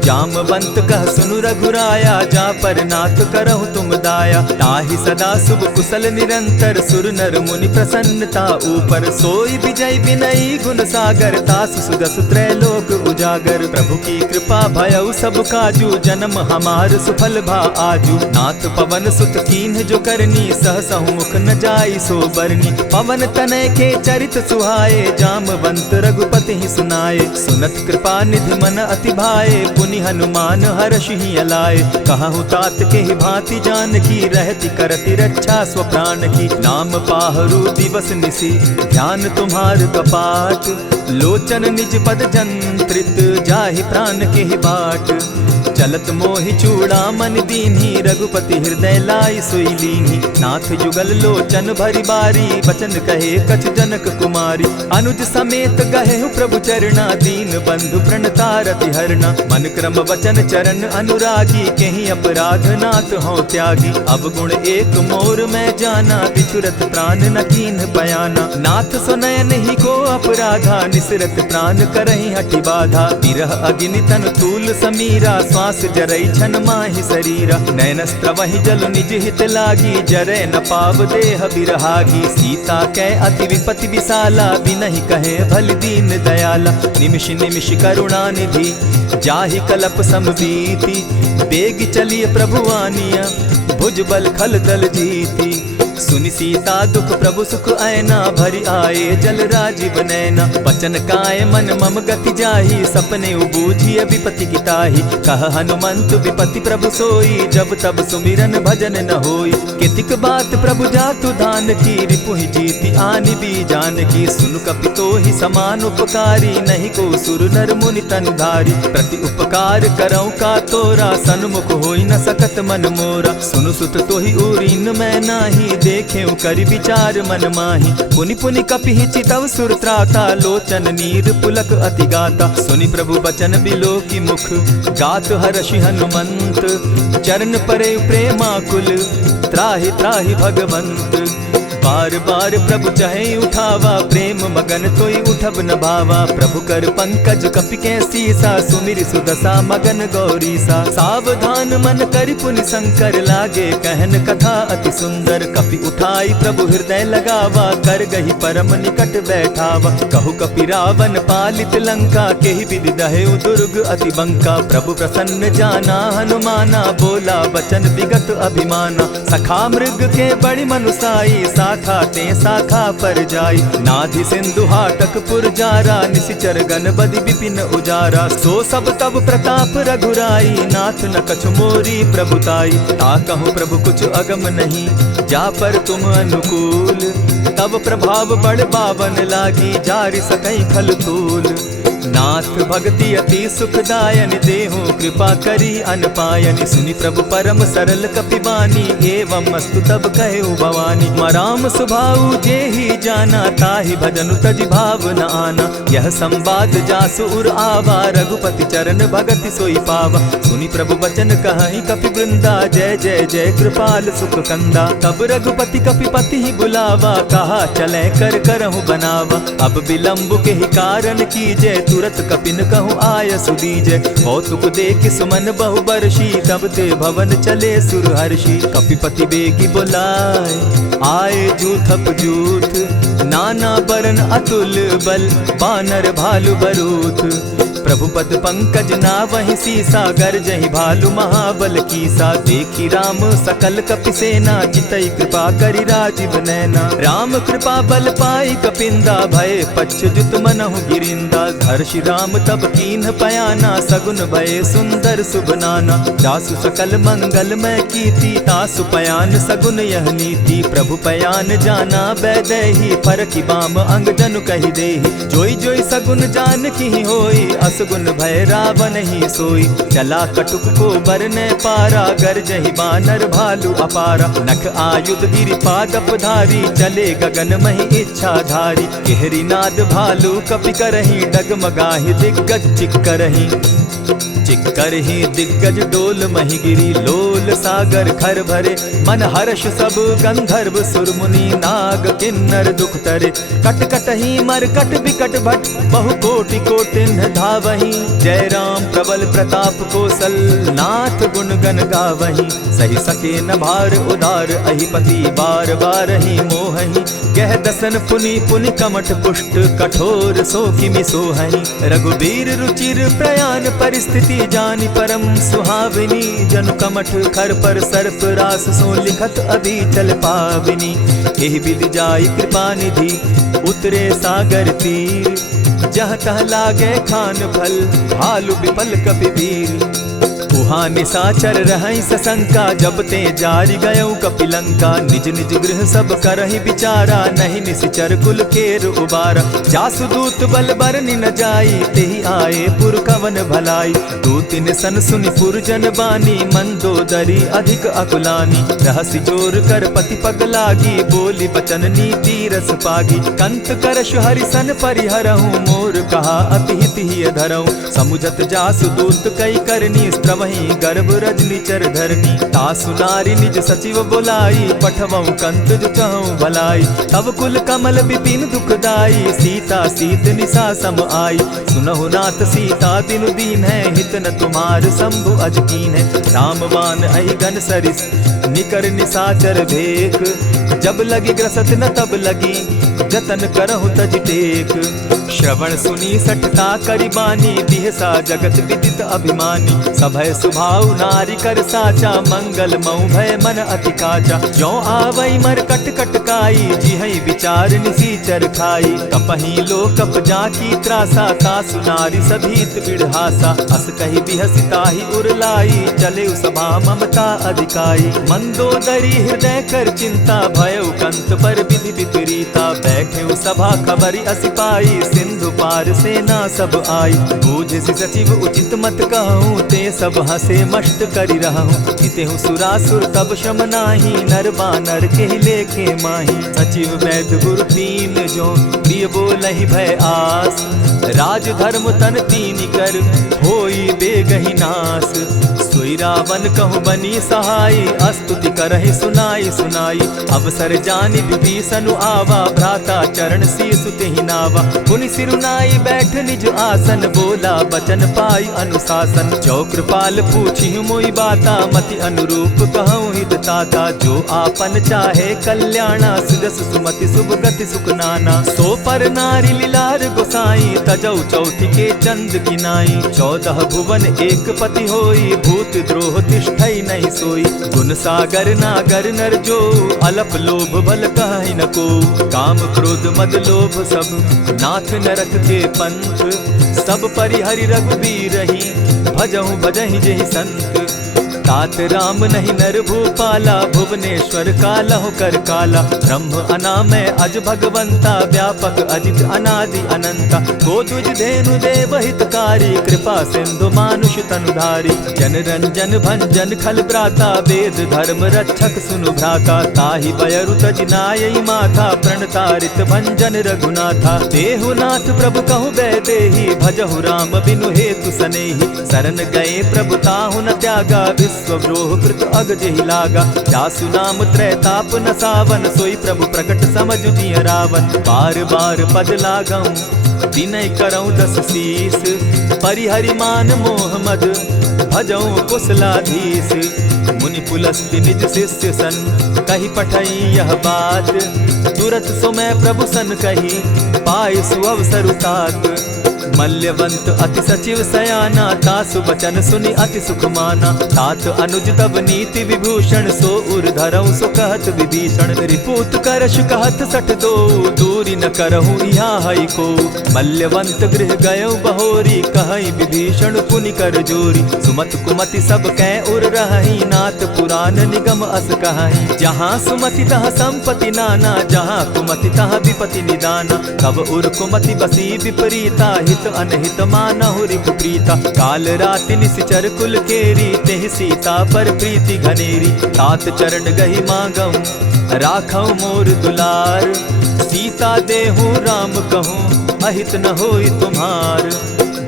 जामवंत कह सुनु रघुराया, जा पर नाथ करहु तुम दाया। ताहि सदा शुभ कुशल निरंतर, सुर नर मुनि प्रसन्नता ऊपर। सोई विजय विनयी गुण सागर, तास सुदस त्रैलोक उजागर। प्रभु की कृपा भयउ सब काजू, जन्म हमार सुफल भा आजू। नाथ पवन सुत कीन्ह जो करनी, सहसहु मुख न जाई सो बरनी। पवन तनय के चरित सुहाए, जामवंत रघुपति ही सुनाए। सुनत कृपा निधि मन अति भाए, पुनि हनुमान हर्ष ही अलाए। कहूँ तात के ही भांति जान की, रहती करती रक्षा स्व प्राण की। नाम पाहरु दिवस निसी, ध्यान तुम्हार कपाट। लोचन निज पद जंत्रित, जाहि प्राण के ही बाट। चलत मोहि चूड़ामन दीन्ही, रघुपति हृदय लाई सोई लीन्ही। नाथ जुगल लोचन भरी बारी, बचन कहे कछ जनक कुमारी। अनुज समेत गहे प्रभु चरणा, दीन बंधु प्रणतारति हरना। मन क्रम वचन चरण अनुरागी, कहीं अपराध नाथ हो त्यागी। अब गुण एक मोर में जाना, बिछुरत प्राण न कीन्ह बयाना। नाथ सुनयन ही को अपराधा, निसरत प्राण करहि हठि बाधा। विरह अग्नि तन तूल समीरा, श्वास जरई छन माहि शरीरा। नयनस्त्र वही जल निज हित लागी, जरै न पाव देह बिरहागी। सीता कै अति विपति विशाला, बिनहि कहे भल दीन दयाला। निमिष निमिष करुणा निधि, जाहि कलप समबीति। बेग चलिए प्रभु आनिया, भुजबल खल दल जीती। सुनि सीता दुख प्रभु सुख ऐना, भरि आए जल राजीव नैना। बचन काय मन मम गति जाहि, सपने बूझिय विपति की ताहि। कह हनुमंत विपति प्रभु सोई, जब तब सुमिरन भजन न होई। कितिक बात प्रभु जातु दान की, रिपुहि जीति आनि भी जान की। सुन कपि तोहि समान उपकारी, नहीं को सुर नर मुनि तन धारी। प्रति उपकार करौ का तोरा, सन्मुख होई न सकत मन मोरा। सुनु सुत तोहि उरीन मैं नाही, देखे करि विचार मन माही। पुनि पुनि कपि चितव सुर त्राता, लोचन नीर पुलक अति गाता। सुनि प्रभु बचन बिलो की मुख, गात हर्षि हनुमंत। चरण परे प्रेमाकुल, त्राहि त्राहि भगवंत। बार बार प्रभु चहे उठावा, प्रेम मगन तोई उठब न भावा। प्रभु कर पंकज कपि के सीसा, सुमिर सुदशा मगन गौरीसा। सावधान मन करि पुनि शंकर, लागे कहन कथा अति सुंदर। कपि उठाई प्रभु हृदय लगावा, कर गही परम निकट बैठावा। कहु कपि रावण पालित लंका, केहि विधि दहेउ दुर्ग अति बंका। प्रभु प्रसन्न जाना हनुमाना, बोला बचन विगत अभिमाना। सखा मृग के बड़ी मनुसाई, शाखा ते शाखा पर जाई। नाधि सिंधु हाटक पुर जारा, निशिचर गण बदि विपिन उजारा। सो सब तब प्रताप रघुराई, नाथ न कछु मोरी प्रभुताई। ताकहु प्रभु कुछ अगम नहीं, जा पर तुम अनुकूल। तब प्रभाव बड़ बावन लागी, जारि सकई खल तूल। नाथ भक्ति अति सुखदायन, देहु कृपा करी अनपायनि। सुनि प्रभु परम सरल कपिबानी, एवं मस्तु तब कहे भवानी। मराम सुभाऊ जेहि जाना, ताहि भजनु तज भाव न आना। यह संवाद जासु उर आवा, रघुपति चरण भगति सोई पावा। सुनि प्रभु बचन कहि कपि वृंदा, जय जय जय कृपाल सुख कंदा। तब रघुपति कपिपति ही बुलावा, कहा चले कर करहु बनावा। अब विलंब के ही कारण कीजय, तुरत कपिन कहूँ आय सुदीजय। कौतुक देख सुमन बहु बरसी, तब ते भवन चले सुर हर्षि। कपिपति बेगी बुलाए, आए जूथप जूथ। नाना बरन अतुल बल, बानर भालु बरूथ। प्रभु पद पंकज ना वही सीसा, गर्जहि भालु महाबल कीसा। देखी राम सकल कपि सेना, चितई कृपा करि राजीव नैना। राम कृपा बल पाई कपिंदा, भय पच्युत मनहु गिरिंदा। हर्षि राम तब कीन्ह पयाना, सगुन भय सुंदर शुभ नाना। जासु सकल मंगल मैं कीति, तासु पयान सगुन यह नीति। प्रभु पयान जाना बैदेही, फरकि बाम अंग जनु कहि देहि। जोई जोई सगुन जान की होई, असगुन भय रावण ही सोई। चला कटुक को बरने पारा, गर्जहि बानर भालु अपारा। नख आयुध गिरि पादप धारी, चले गगन महि इच्छा धारी। केहरी नाद भालु कपि करहि, डगमगाहि दिग्गज चिक्करहि। चिक्करहि दिग्गज डोल महि गिरी, लोल सागर खर भरे। मन हर्ष सब गंधर्व सुर मुनि, नाग किन्नर दुख तरे। कट कटहि मरकट बिकट भट, बहु कोटि कोटिन्ह धावहि। जय राम प्रबल प्रताप कौशल, नाथ गुण गण गावहि। सही सके न भार उदार, अहिपति बार बार ही मोहहि। गह दसन पुनि पुनि कमठ पुष्ट, कठोर सो किमि सोहहि। रघुबीर रुचिर प्रयाण परिस्थिति, जानि परम सुहाविनी। जनु कमठ खर पर सर्प रास, सो लिखत अभी चल पाविनी। एहि विधि जाई कृपा निधि, उतरे सागर तीर। जहाँ तह लागे खान फल, भालु विफल कपि वीर। उहाँ निशाचर रहई सशंका, जब ते जारी गयऊ कपिलंका। निज निज गृह सब करहि विचारा, नहीं निशिचर कुल केर उबारा। जासु दूत बल बरनि न जाई, तेहि आए पुर कवन भलाई। दो तीन सन सुनि पुरजन बानी, मंदोदरी अधिक अकुलानी। रहसि जोर कर पति पग लागी, बोली बचन नीति रस पागी। कंत करश हरि सन परिहरहूँ, मोर कहा अति हित ही धरऊँ। समुझत जासु दूत कई करनी, स्त्रवहि गर्भ रजनी चर धरनी। तासु नारी निज सचिव बोलाई, पठवऊँ कंत जो चहूँ भलाई। तब कुल कमल विपिन दुखदाई, सीता सीत निशा सम आई। सुनहु नाथ सीता बिनु दीन है, हित न तुम्हार शंभु अजकीन है। रामवान अहिगन सरिस निकर निशाचर भेक, जब लगी ग्रसत न तब लगी, जतन करहु तज टेक। श्रवण सुनी सठता करिबानी, बिहसा जगत विदित अभिमानी। सभय सुभाव नारी कर साचा, मंगल मऊ भय मन अति काचा। जो आवई मर कट कट काई, जिहई विचार निसीचर खाई। कपही लो कप जाकी त्रासा, तासु नारी सभीत बिढ़ासा। अस कही बिहसिता ही उरलाई, चले सभा ममता अधिकाई। मंदोदरी हृदय कर चिंता, भयउ कंत पर विधि विपरीता। बैठे सभा खबरी अस पाई, सिंधु पार सेना सब आई। बूझि सचिव उचित मत कहूँ, ते सब हसे मष्ट करि रहूँ। हितेहु सुरासुर तब शम नाही, नर बानर के लेखे माही। सचिव वैद्य गुरु तीन जो, प्रिय बोलहि भय आस। राज धर्म तन तीन कर, होई बेगहि नास। सोई रावण कहु बनी सहाई, अस्तुति करहि सुनाई सुनाई। अवसर जानि विभीषण आवा, भ्राता चरण शीस तेहि नावा। पुनि सिरुनाई बैठ निज आसन, बोला बचन पाई अनुशासन। जो कृपाल पूछि मोई बाता, मति अनुरूप कहूँ हित ताता। जो आपन चाहे कल्याणा, सुजस सुमति शुभ गति सुख नाना। सो पर नारी लीलार गोसाई, तजौ चौथि के चंद किनाई। 14 भुवन एक पति होई, भूत द्रोह तिष्ठई नहीं सोई। गुण सागर नागर नर जो, अलप लोभ बल कहि न को। काम क्रोध मद लोभ सब, नाथ नरक के पंथ। सब परिहरि रघुबीर रही, भजहु भजहि जेहि संत। तात राम नहीं नर भूपाला, भुवनेश्वर कालहु कर काला। ब्रह्म अनामय अज भगवंता, व्यापक अजित अनादि अनंता। को द्विज धेनु देव हितकारी, कृपा सिंधु मानुष तनुधारी। जन रंजन भंजन खल भ्राता, वेद धर्म रक्षक सुनु भ्राता। ताहि बयरु तज नायई माथा, प्रणतारित भंजन रघुनाथा। देहुनाथ प्रभु कहु बैदेही, भजहु राम बिनु हेतु सनेही। शरण गए प्रभु ताहु न त्यागा, विश्वद्रोह कृत अग जेहि लागा। जासु नाम त्रैताप न सावन, सोई प्रभु प्रकट समझु जिय रावण। बार बार पद लागऊं, विनय करऊं 10 शीस। परिहरि मान मोह मद, भजऊं कुशलाधीश। मुनि पुलस्त्य निज शिष्य सन, कही पठई यह बात। तुरत सो मैं प्रभु सन कही, पाए सुअवसर तात। मल्यवंत अति सचिव सयाना, तासु बचन सुनि अति सुख माना। तात अनुज तब नीति विभूषण, सो उर धरऊं सो कहत विभीषण। रिपुत करश कहत सठ दो, दूरी न करहूँ यहाँ हई को। मल्यवंत गृह गयो बहोरी, कहई विभीषण पुनि कर जोरी। सुमत कुमति सब कै उर रहई, नाथ पुराण निगम अस कहई। जहाँ सुमति तहाँ संपत्ति नाना, जहाँ कुमति तहाँ विपति निदाना। तब उर कुमति बसी विपरीता, हित अनहित मानहु रिपु प्रीता। काल राति निशिचर कुल केरी, तेहि सीता पर प्रीति घनेरी। तात चरण गहि मांगऊं, राखऊं मोर दुलार। सीता देहूं राम कहूं, अहित न होई तुम्हार।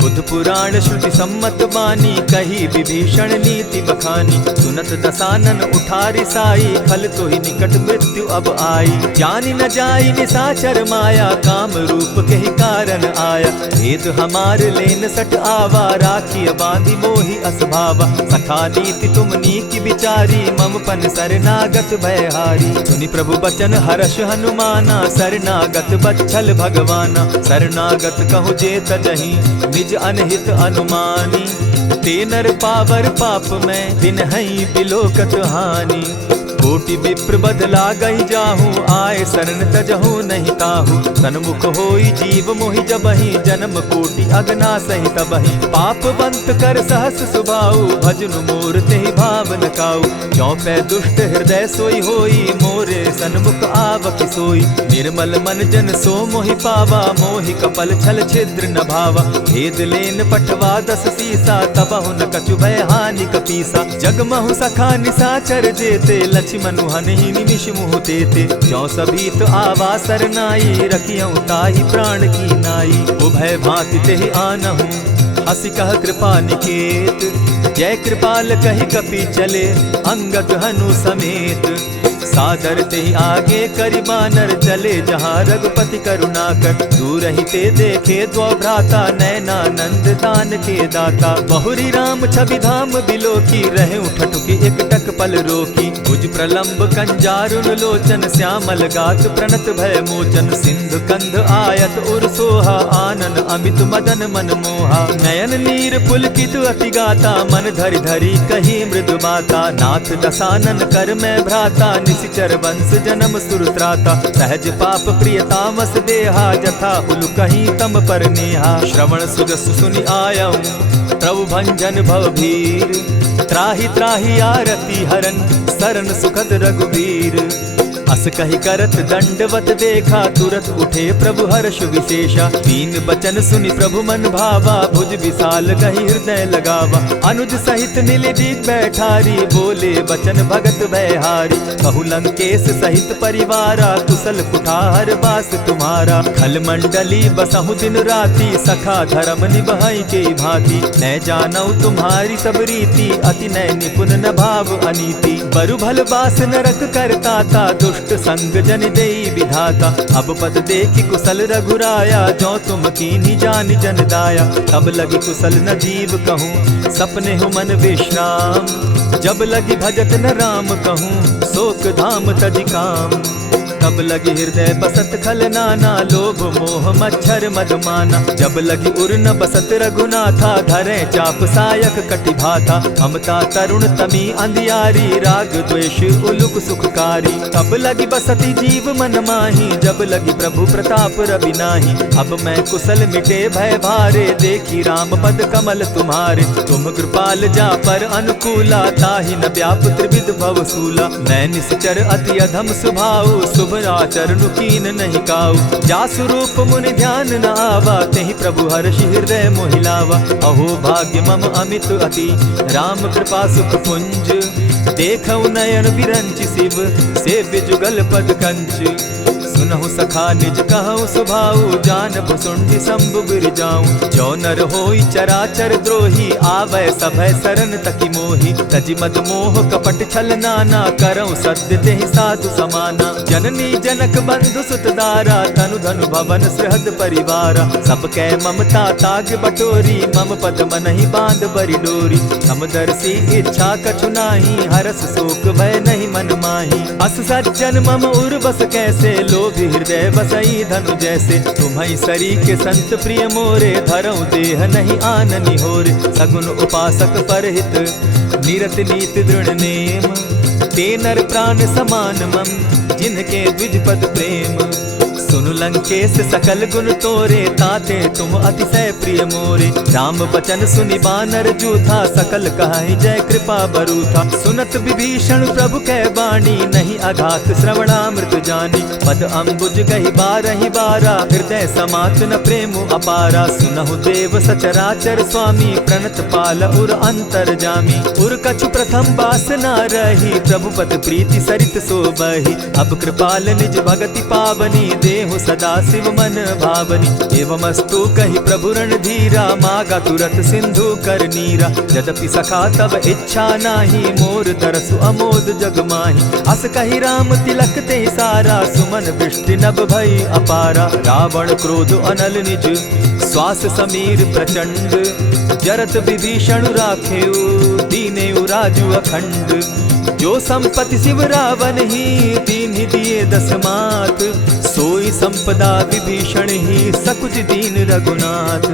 बुध पुराण श्रुति सम्मत बानी, कही विभीषण नीति बखानी। सुनत दसानन उठारी साई, खल तो ही निकट मृत्यु अब आई। जानी न जाई निशाचर माया, काम रूप के ही कारण आया। भेद हमार लेन सट आवा, राखी बांधी मोहि असभावा। सखा नीति तुम नीति विचारी, मम पन शरणागत भयहारी। सुनि प्रभु बचन हर्ष हनुमाना, शरणागत बच्छल भगवाना। शरणागत कहु जे तजहि, निज अनहित अनुमानी। ते नर पावर पाप में, बिनहई बिलोकत हानि। कोटि विप्र बदला गई जाहूँ, आए शरण तजहूँ नहीं ताहू। सन्मुख होई जीव मोहि जबहि, जन्म कोटि अगना सही तबहि। पाप बंत कर सहस सुभाऊ, भजनु मोर तेहि भावन काऊ। चौपै दुष्ट हृदय सोई होई, मोरे सन्मुख आवक सोई। निर्मल मन जन सो मोहि पावा, मोहि कपल छल छिद्र न भावा। भेद लेन पठवा 10 सीसा, तबहु न कछु भय हानि कपीसा। जगमहु सखा निसाचर जेते, लक्ष्मनु हनहि निमिष मुहु तेते। जो सभीत आवा सरनाई, रखियऊ ताहि प्राण की नाई। उभय भांति तेहि आनहु, हसी कह कृपा निकेत। जय कृपाल कहि कपि चले, अंगद हनु समेत। सादर तेहि आगे करि बानर, चले जहाँ रघुपति करुणाकर। दूर ही ते देखे द्वौ भ्राता, नैनानंद दान के दाता। बहुरी राम छवि धाम बिलोकी, रहे ठठुकी एक टक पल रोकी। भुज प्रलंब कंजारुन लोचन, श्यामल गात प्रणत भय मोचन। सिंधु कंध आयत उर सोहा, आनन अमित मदन मन मोहा। नयन नीर पुलकित अति गाता, मन धरि धरि कही मृदु बाता। नाथ दसानन कर मैं भ्राता, निशिचर वंश जन्म सुरत्राता। सहज पाप प्रियतामस देहा, जथा उलु कहीं तम पर नेहा। श्रवण सुजस सुनि आयऊं, प्रभु भंजन भव भीर। त्राहि त्राहि आरती हरन, सरन सुखद रघुवीर। अस कहि करत दंडवत देखा, तुरत उठे प्रभु हर्ष विशेषा। दीन बचन सुनि प्रभु मन भावा, भुज विशाल कहि हृदय लगावा। अनुज सहित नीलदीप बैठारी, बोले बचन भगत भयहारी। कहु लंकेश सहित परिवारा, कुशल कुठार बास तुम्हारा। खल मंडली बसहु दिन राति, सखा धर्म निभई के भांति। न जानौ तुम्हारी सब रीति, अति नय निपुण न भाव अनीति। बरु भल बास नरक करताता, दुष्ट संग जन देई विधाता। अब पद देखि कुशल रघुराया, जो तुम कीन्ही जानि जन दाया। तब लगी कुशल न जीव कहूँ, सपने हो मन विश्राम। जब लगी भजत न राम कहूँ, शोक धाम तजि काम। तब लगी हृदय बसत खल नाना, लोभ मोह मच्छर मदमाना। जब लगी उर न बसत रघुनाथा, धरे चाप सायक कटि भाथा। ममता तरुण तमी अंधियारी, राग द्वेष उलुक सुखकारी। तब लगी बसती जीव मन माही, जब लगी प्रभु प्रताप रवि नाही। अब मैं कुशल मिटे भय भारे, देखी राम पद कमल तुम्हारे। तुम कृपाल जा पर अनुकूला, ताहि न व्याप त्रिविध भव सूला। मैं निश्चर अति अधम स्वभाव, शुभ आचरण कीन नहीं काऊ। जासु रूप मुनि ध्यान न आवा, तेहि प्रभु हर्षि हृदय मोहिलावा। अहो भाग्य मम अमित अति, राम कृपा सुख पुंज। देखऊ नयन विरंचि शिव, सेव्य जुगल पद कंच। सुनहु सखा निज कहूँ सुभाऊ, जान भुसुंडि शंभु गिर जाऊं। जो नर होई चराचर द्रोही, आवै सभय सरन तकी मोही। तजि मद मोह कपट छल नाना, करऊँ सत्य तेहि साधु समाना। जननी जनक बंधु सुत दारा, तनु धनु भवन सृहद परिवारा। सब कै ममता ताग बटोरी, मम पद मनहि बांध बरि डोरी। समदर्शी इच्छा कछु नाही, हरस शोक भय नहीं मन माही। अस सज्जन मम उर बस कैसे, लोभी हृदय बसई धनु जैसे। तुम्हि सरी के संत प्रिय मोरे, धरऊं देह नहीं आननि होरे। सगुन उपासक परहित, निरत नीति दृढ़ नेम। ते नर प्राण समान मम, जिनके द्विज पद प्रेम। सुनु लंकेश सकल गुण तोरे, ताते तुम अतिशय प्रिय मोरे। राम बचन सुनि बानर जूथा, सकल कहाहि जय कृपा बरूथा। सुनत विभीषण प्रभु कै बाणी, नहीं अघात श्रवणामृत जानी। पद अम्बुज कहि बारहि बारा, हृदय समात न प्रेम अपारा। सुनहु देव सचराचर स्वामी, प्रणत पाल उर अंतर जामी। उर कछु प्रथम बास न रही, प्रभु पद प्रीति सरित सोबहि। अब कृपाल निज भगति पावनी, देहु सदा शिव मन भावनी। एवमस्तु कहि प्रभु रणधीरा, मागा तुरत सिंधु कर नीरा। यद्यपि सखा तब इच्छा नाही, मोर दरसु अमोद जग माही। अस कहि राम तिलक तेहि सारा, सुमन दृष्टि नभ भई अपारा। रावण क्रोध अनल निज, श्वास समीर प्रचंड। जरत विभीषण राखेउ, दीनेउ राजु अखंड। जो संपत्ति शिव रावण ही, दीन्हि दिए 10 मात। सोई संपदा विभीषण ही, सकुच दीन रघुनाथ।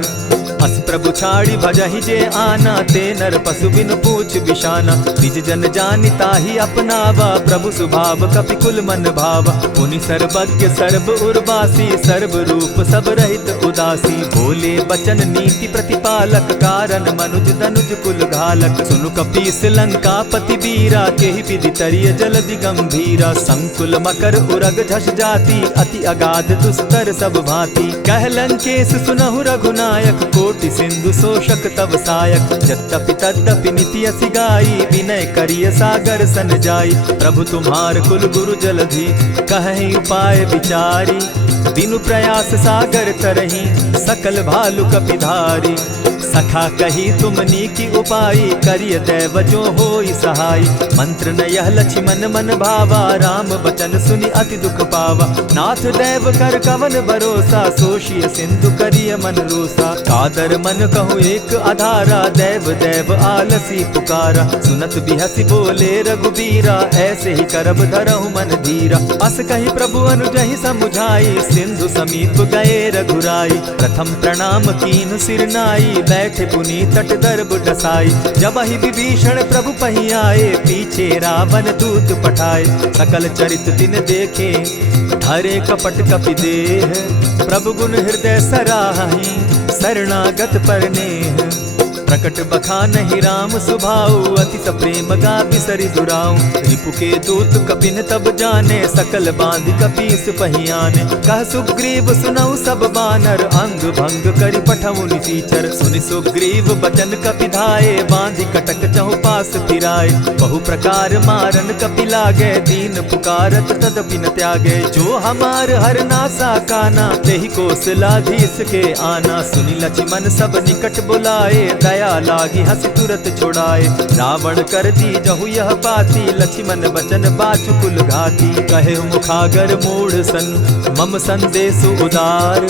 अस प्रभु छाड़ी भजहि जे आना, ते नर पशु बिन पूछ बिशाना। निज जन जानिता ही अपनावा, प्रभु स्वभाव कपि कुल मन भावा। पुनि सर्वज्ञ सर्व उर्वासी, सर्व रूप सब रहित उदासी। बोले बचन नीति प्रतिपालक, कारण मनुज दनुज कुल घालक। सुनु कपीस लंकापति वीरा, केहि विधि तरिय जलधि गंभीरा। संकुल मकर उरग झष जाति, अति अगाध दुस्तर सब भांति। कह लंकेश सुनहु रघुनायक, कोटि सिंधु शोषक तब सायक। यद्यपि तद्यपि निति असि गाई, विनय करिय सागर सन जाई। प्रभु तुम्हार कुल गुरु जलधि, कहि उपाय विचारी। बिनु प्रयास सागर तरही, सकल भालु कपिधारी। सखा कही तुमनी की उपाई, करिय दैव जो होई सहाय। मंत्र न यह लक्ष्मण मन भावा, राम बचन सुनि अति दुख पावा। नाथ दैव कर कवन भरोसा, सोषिय सिंधु करिय मन रोसा। कादर मन कहूँ एक आधारा, दैव दैव आलसी पुकारा। सुनत बिहसी बोले रघुबीरा, ऐसे ही करब धरहु मन धीरा। अस कही प्रभु अनुजहि समुझाई, सिंधु समीप गए रघुराई। प्रथम प्रणाम कीन सिर नाई, बैठे पुनि तट दर्ब डसाई। जब ही विभीषण प्रभु पही आए, पीछे रावण दूत पठाए। सकल चरित दिन देखे, हरे कपट कपि देह। प्रभु गुण हृदय सराहि, शरणागत पर नेह। प्रकट बखानहि राम सुभाऊ, अति सप्रेम गा बिसरि दुराऊ। रिपु के दूत कपिन तब जाने, सकल बांधि कपीस पहियाने। कह सुग्रीव सुनऊ सब बानर, अंग भंग करि पठऊ निसीचर। सुनि सुग्रीव बचन कपि धाये, बांधि कटक चहु पास फिराए। बहु प्रकार मारन कपि लागे, दीन पुकारत तदपि न त्यागे। जो हमार हर नासा काना, तेहि कौशलाधीश के आना। सुनि लक्ष्मण सब निकट बुलाए, दया लागी हंस तुरत छुड़ाए। रावण कर दी जहु यह बाती, लक्ष्मण बचन बाचु कुल घाती। कहे मुखागर मूढ़ सन, मम संदेश उदार।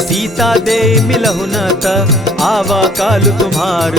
सीता दे मिलहु न त, आवा काल तुम्हार।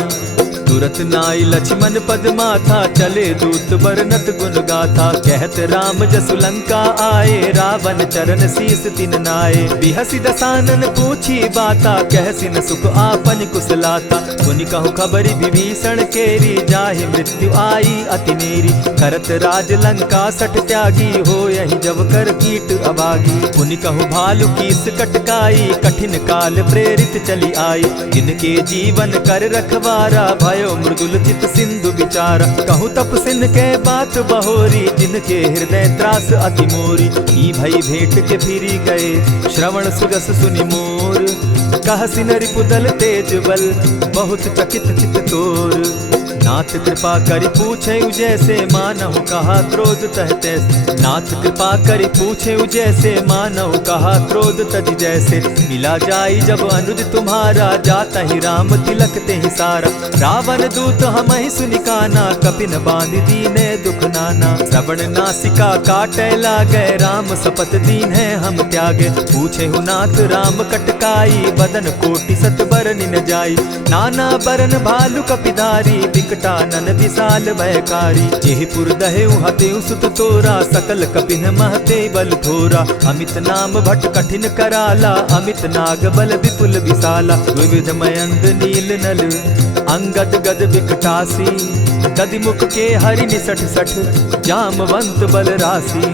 तुरत नाई लक्ष्मण पद माथा, चले दूत बरनत गुण गाथा। कहत राम जसु लंका आए, रावण चरण शीस तिन नाये। बिहसी दसानन पूछी बाता, कहसी न सुख आपन कुशलाता। सुनि कहु खबरि विभीषण केरी, जाहि मृत्यु आई अति नेरी। करत राज लंका सठ त्यागी, हो यही जब कर कीट अभागी। पुनि कहु भालु कीस कटकाई, कठिन काल प्रेरित चली आई। जिनके जीवन कर रखवारा, भयो मृदुल चित सिंधु विचारा। कहूँ तप सिन के बात बहोरी, जिनके हृदय त्रास अति मोरी। ई भई भेंट के फिरी गए, श्रवण सुजस सुनि मोर। कह सिन रिपुदल तेज बल, बहुत चकित चित तोर। नाथ कृपा करि पूछे जैसे, मानहु कहा क्रोध तह तैसे। नाथ कृपा करि पूछे जैसे, मानहु कहा क्रोध तज जैसे। मिला जाई जब अनुज तुम्हारा, जाता ही राम तिलक ते ही सारा। रावण दूत हम ही सुनिकाना, कपिन बांध दीने दुख नाना। श्रवण नासिका काटे लागे, राम सपत दीन है हम त्यागे। पूछे हु नाथ राम कटकाई, बदन कोटि सत बरन न जाई। नाना बरन भालु कपिधारी, विकटानन विशाल भयकारी। जेहिपुर दहेउ हतेउ सुत तोरा, सकल कपिन महते बल थोरा। अमित नाम भट कठिन कराला, अमित नाग बल विपुल विशाला। विविध मयंद नील नल, अंगद गद विकटासी। दधिमुख के हरि निसठ सठ, जामवंत बल राशि।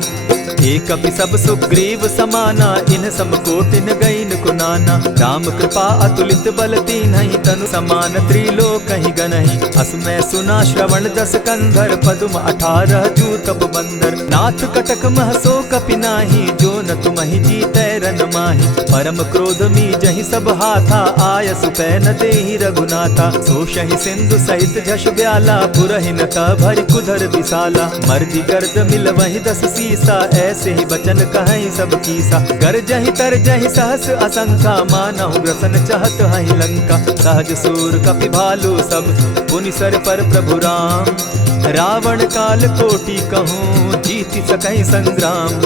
एक कपि सब सुग्रीव समाना, इन सम कोटिन गईन कुनाना। राम कृपा अतुलित बल तीन्हि, तनु समान त्रिलोक ही गनहि। अस मैं सुना श्रवण दस कंधर, पदुम 18 जूतब बंदर। नाथ कटक महसो कपि नाही, जो न तुमहि जीतै रन माहि। परम क्रोध मी जहि सब हाथा, आयसु पै न देहि रघुनाथा। सोषहि सिंधु सहित झष ब्याला, पुरहिन त भरि कुधर विशाला। मर्दि गर्द मिल वहि 10 सीसा, ऐसे ही बचन कहीं सब कीसा। गरजहि तरजहि सहस असंख्या, मानहु ग्रसन चहत हहि लंका। सहज सूर कपि भालु सब, पुनि सर पर प्रभु राम। रावण काल कोटि कहूँ, जीति सकहि संग्राम।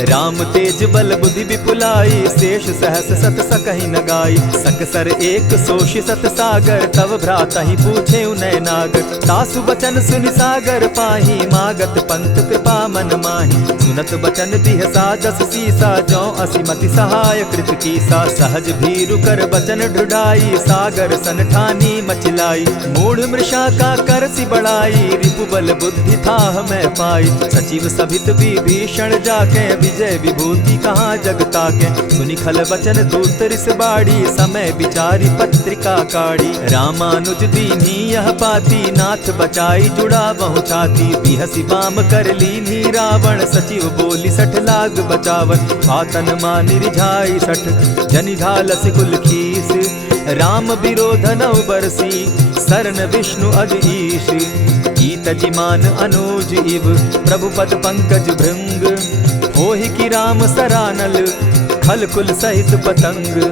राम तेज बल बुद्धि विपुलाई, शेष सहस सत सकहि न गाई। सकसर एक सोषि सत सागर, तव भ्राता ही पूछे उनय नागर। तासु बचन सुनि सागर पाही, मागत पंत कृपा मन माही। सुनत बचन बिहसा जस सीसा, जौ असिमति सहाय कृत कीसा। सहज भीरु कर बचन ढुढ़ाई, सागर सन ठानी मचिलाई। मूढ़ मृषा का कर सी बढ़ाई, रिपु बल बुद्धि थाह मैं पाई। सचिव सभित विभीषण जाके, विजय विभूति कहाँ जग ताके। सुनि खल बचन दूत रिस बाड़ी, समय विचारी पत्रिका काढ़ी। रामानुज दीन्ही यह पाती, नाथ बचाई जुड़ा बहु छाती। बिहसी बाम कर लीन्ही रावण, सचिव बोली सठ लाग बचावन। आतन मानि रिझाई सठ, जनि झालसि कुल खीस। राम विरोध नौ बरसी, सरन विष्णु अज ईश। ईत जिमान अनुज इव, प्रभु पद पंकज भृंग। होहि कि राम सरानल, खल कुल सहित पतंग।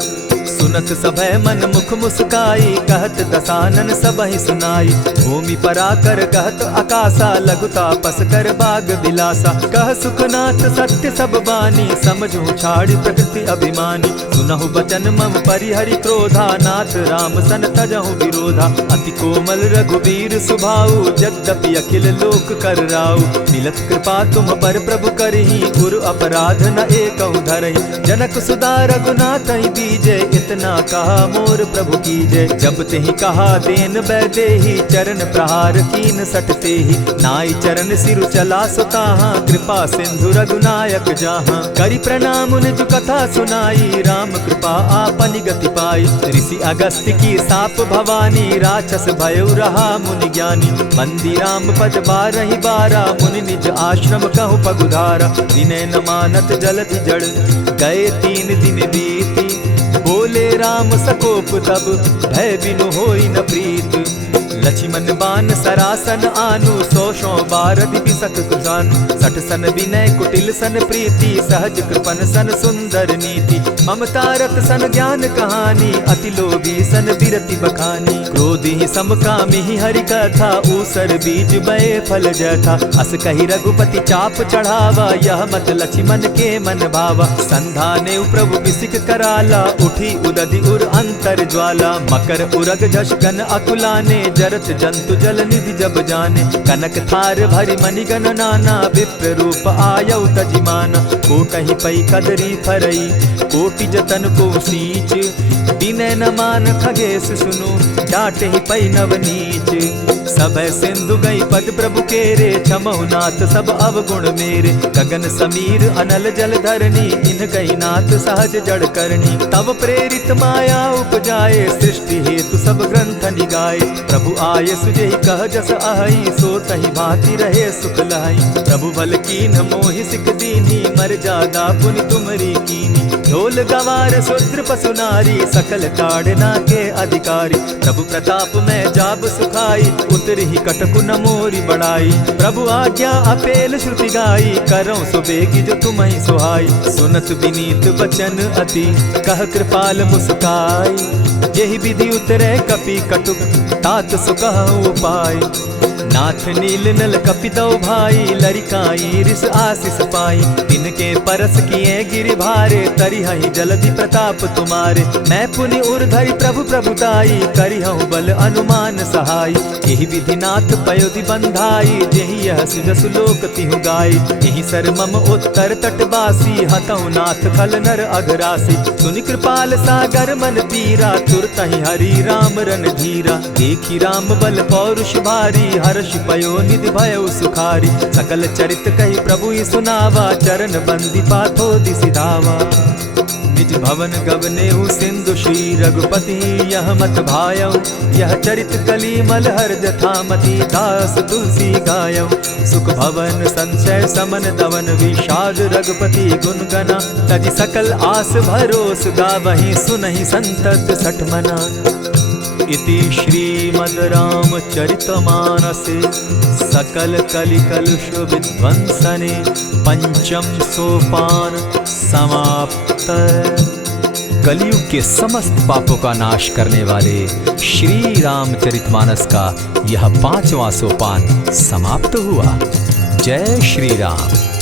सुनत सभय मन मुख मुस्काई, कहत दसानन सबहि सुनाई। भूमि पराकर कहत आकाशा, लघु तापस कर बाग बिलासा। कह सुखनाथ सत्य सब बानी, समझू छाड़ी प्रकृति अभिमानी। सुनहु बचन मम परिहरि क्रोधा, नाथ राम सन तजहु विरोधा। अति कोमल रघुबीर सुभाऊ, यद्यपि अखिल लोक कर राऊ। मिलत कृपा तुम पर प्रभु करही, गुरु अपराध न एकहु धरहि। जनक सुदा रघुनाथ ही दीजे, इतना कहा मोर प्रभु कीजय। जब तेहि कहा देन बैदेही, चरण प्रहार कीन सटते ही। नाई चरण सिरु चला सुताहा, कृपा सिंधु रघुनायक जाहा। करि प्रणाम निज कथा सुनाई, राम कृपा आपनि गति पाई। ऋषि अगस्त्य की साप भवानी, राक्षस भयउ रहा मुनि ज्ञानी। बंदी राम पद बारहि बारा, मुनि निज आश्रम कहु पगुधारा। विनय न मानत जलधि जड़, गए 3 दिन बीती। बोले राम सकोप तब, भय बिनु होई न प्रीत। लक्ष्मण बान सरासन आनु, 100 बारदि बिसक कुजानु। 60 सन विनय कुटिल सन प्रीति, सहज कृपन सन सुंदर नीति। ममता रत सन ज्ञान कहानी, अति लोभी सन बिरति बखानी। क्रोधि समकामी हरि कथा, ऊसर बीज बये फल जथा। अस कहि रघुपति चाप चढ़ावा, यह मत लक्ष्मण के मन भावा। संधाने प्रभु बिसिक कराला, उठी उदधि उर अंतर ज्वाला। मकर उरग झष गन अकुलाने, जरत जंतु जल निधि जब जाने। कनक थार भरि मणिगण नाना, विप्र रूप आयउ तजिमाना। कोटहि पै कदरी फरई, कोटि जतन को सींच। विनय न मान खगेश सुनु, डांटहि पै नव नीच। सभय सिंधु गई पद प्रभु केरे, क्षमहु नाथ सब अवगुण मेरे। गगन समीर अनल जल धरनी, इन कही नाथ सहज जड़ करनी। तब प्रेरित माया उपजाए, सृष्टि हेतु सब ग्रंथ निगाए। प्रभु आय सुजेहि कह जस अहई, सो तहि भांति रहे सुख लहई। प्रभु भल कीन्ह मोहि सिख दीन्ही, मर जादा पुनि तुमरी कीनी। ढोल गवार शूद्र पशु नारी, सकल ताड़ना के अधिकारी। प्रभु प्रताप में जाब सुखाई, उतरहि कटकु न मोरी बड़ाई। प्रभु आज्ञा अपेल श्रुति गाई, करौं सुबेगी जो तुम्हि सुहाई। सुनत विनीत बचन अति, कह कृपाल मुस्काई। जेहि विधि उतरे कपि कटुक, तात सुकहु उपाय। नाथ नील नल कपि दौ भाई, लरिकाई रिस आशीष पाई। तिनके परस किए गिरि भारे, तरिहहि जलधि प्रताप तुम्हारे। मैं पुनि उर्धरि प्रभु प्रभुताई, करिहु बल अनुमान सहाय। एहि विधि नाथ पयोधि बंधाई, जेहि यह सुजसु लोक तिहु गाई। एहि सर मम उत्तर तटवासी, हतहु नाथ खल नर अघरासी। सुनि कृपाल सागर मन पीरा, तुरतहि हरि राम रन धीरा। देखी राम बल पौरुष भारी, हर्ष पयो निधि भयउ सुखारी। सकल चरित कहि प्रभु सुनावा, चरण बंदी पाथो दिसि धावा। निज भवन गवनेहु सिंधु श्री रघुपति, यह मत भायउ। यह चरित कली मलहर जथामति, दास तुलसी गायउ। सुख भवन संशय समन दवन, विषाद रघुपति गुण गना। तजि सकल आस भरोस, गावहि सुनहि संतत सठ मना। इति श्रीमद् रामचरितमानसे, सकल कलिकलुष विध्वंसने। पंचम सोपान समाप्त। कलयुग के समस्त पापों का नाश करने वाले श्री रामचरितमानस का यह 5वां सोपान समाप्त हुआ। जय श्री राम।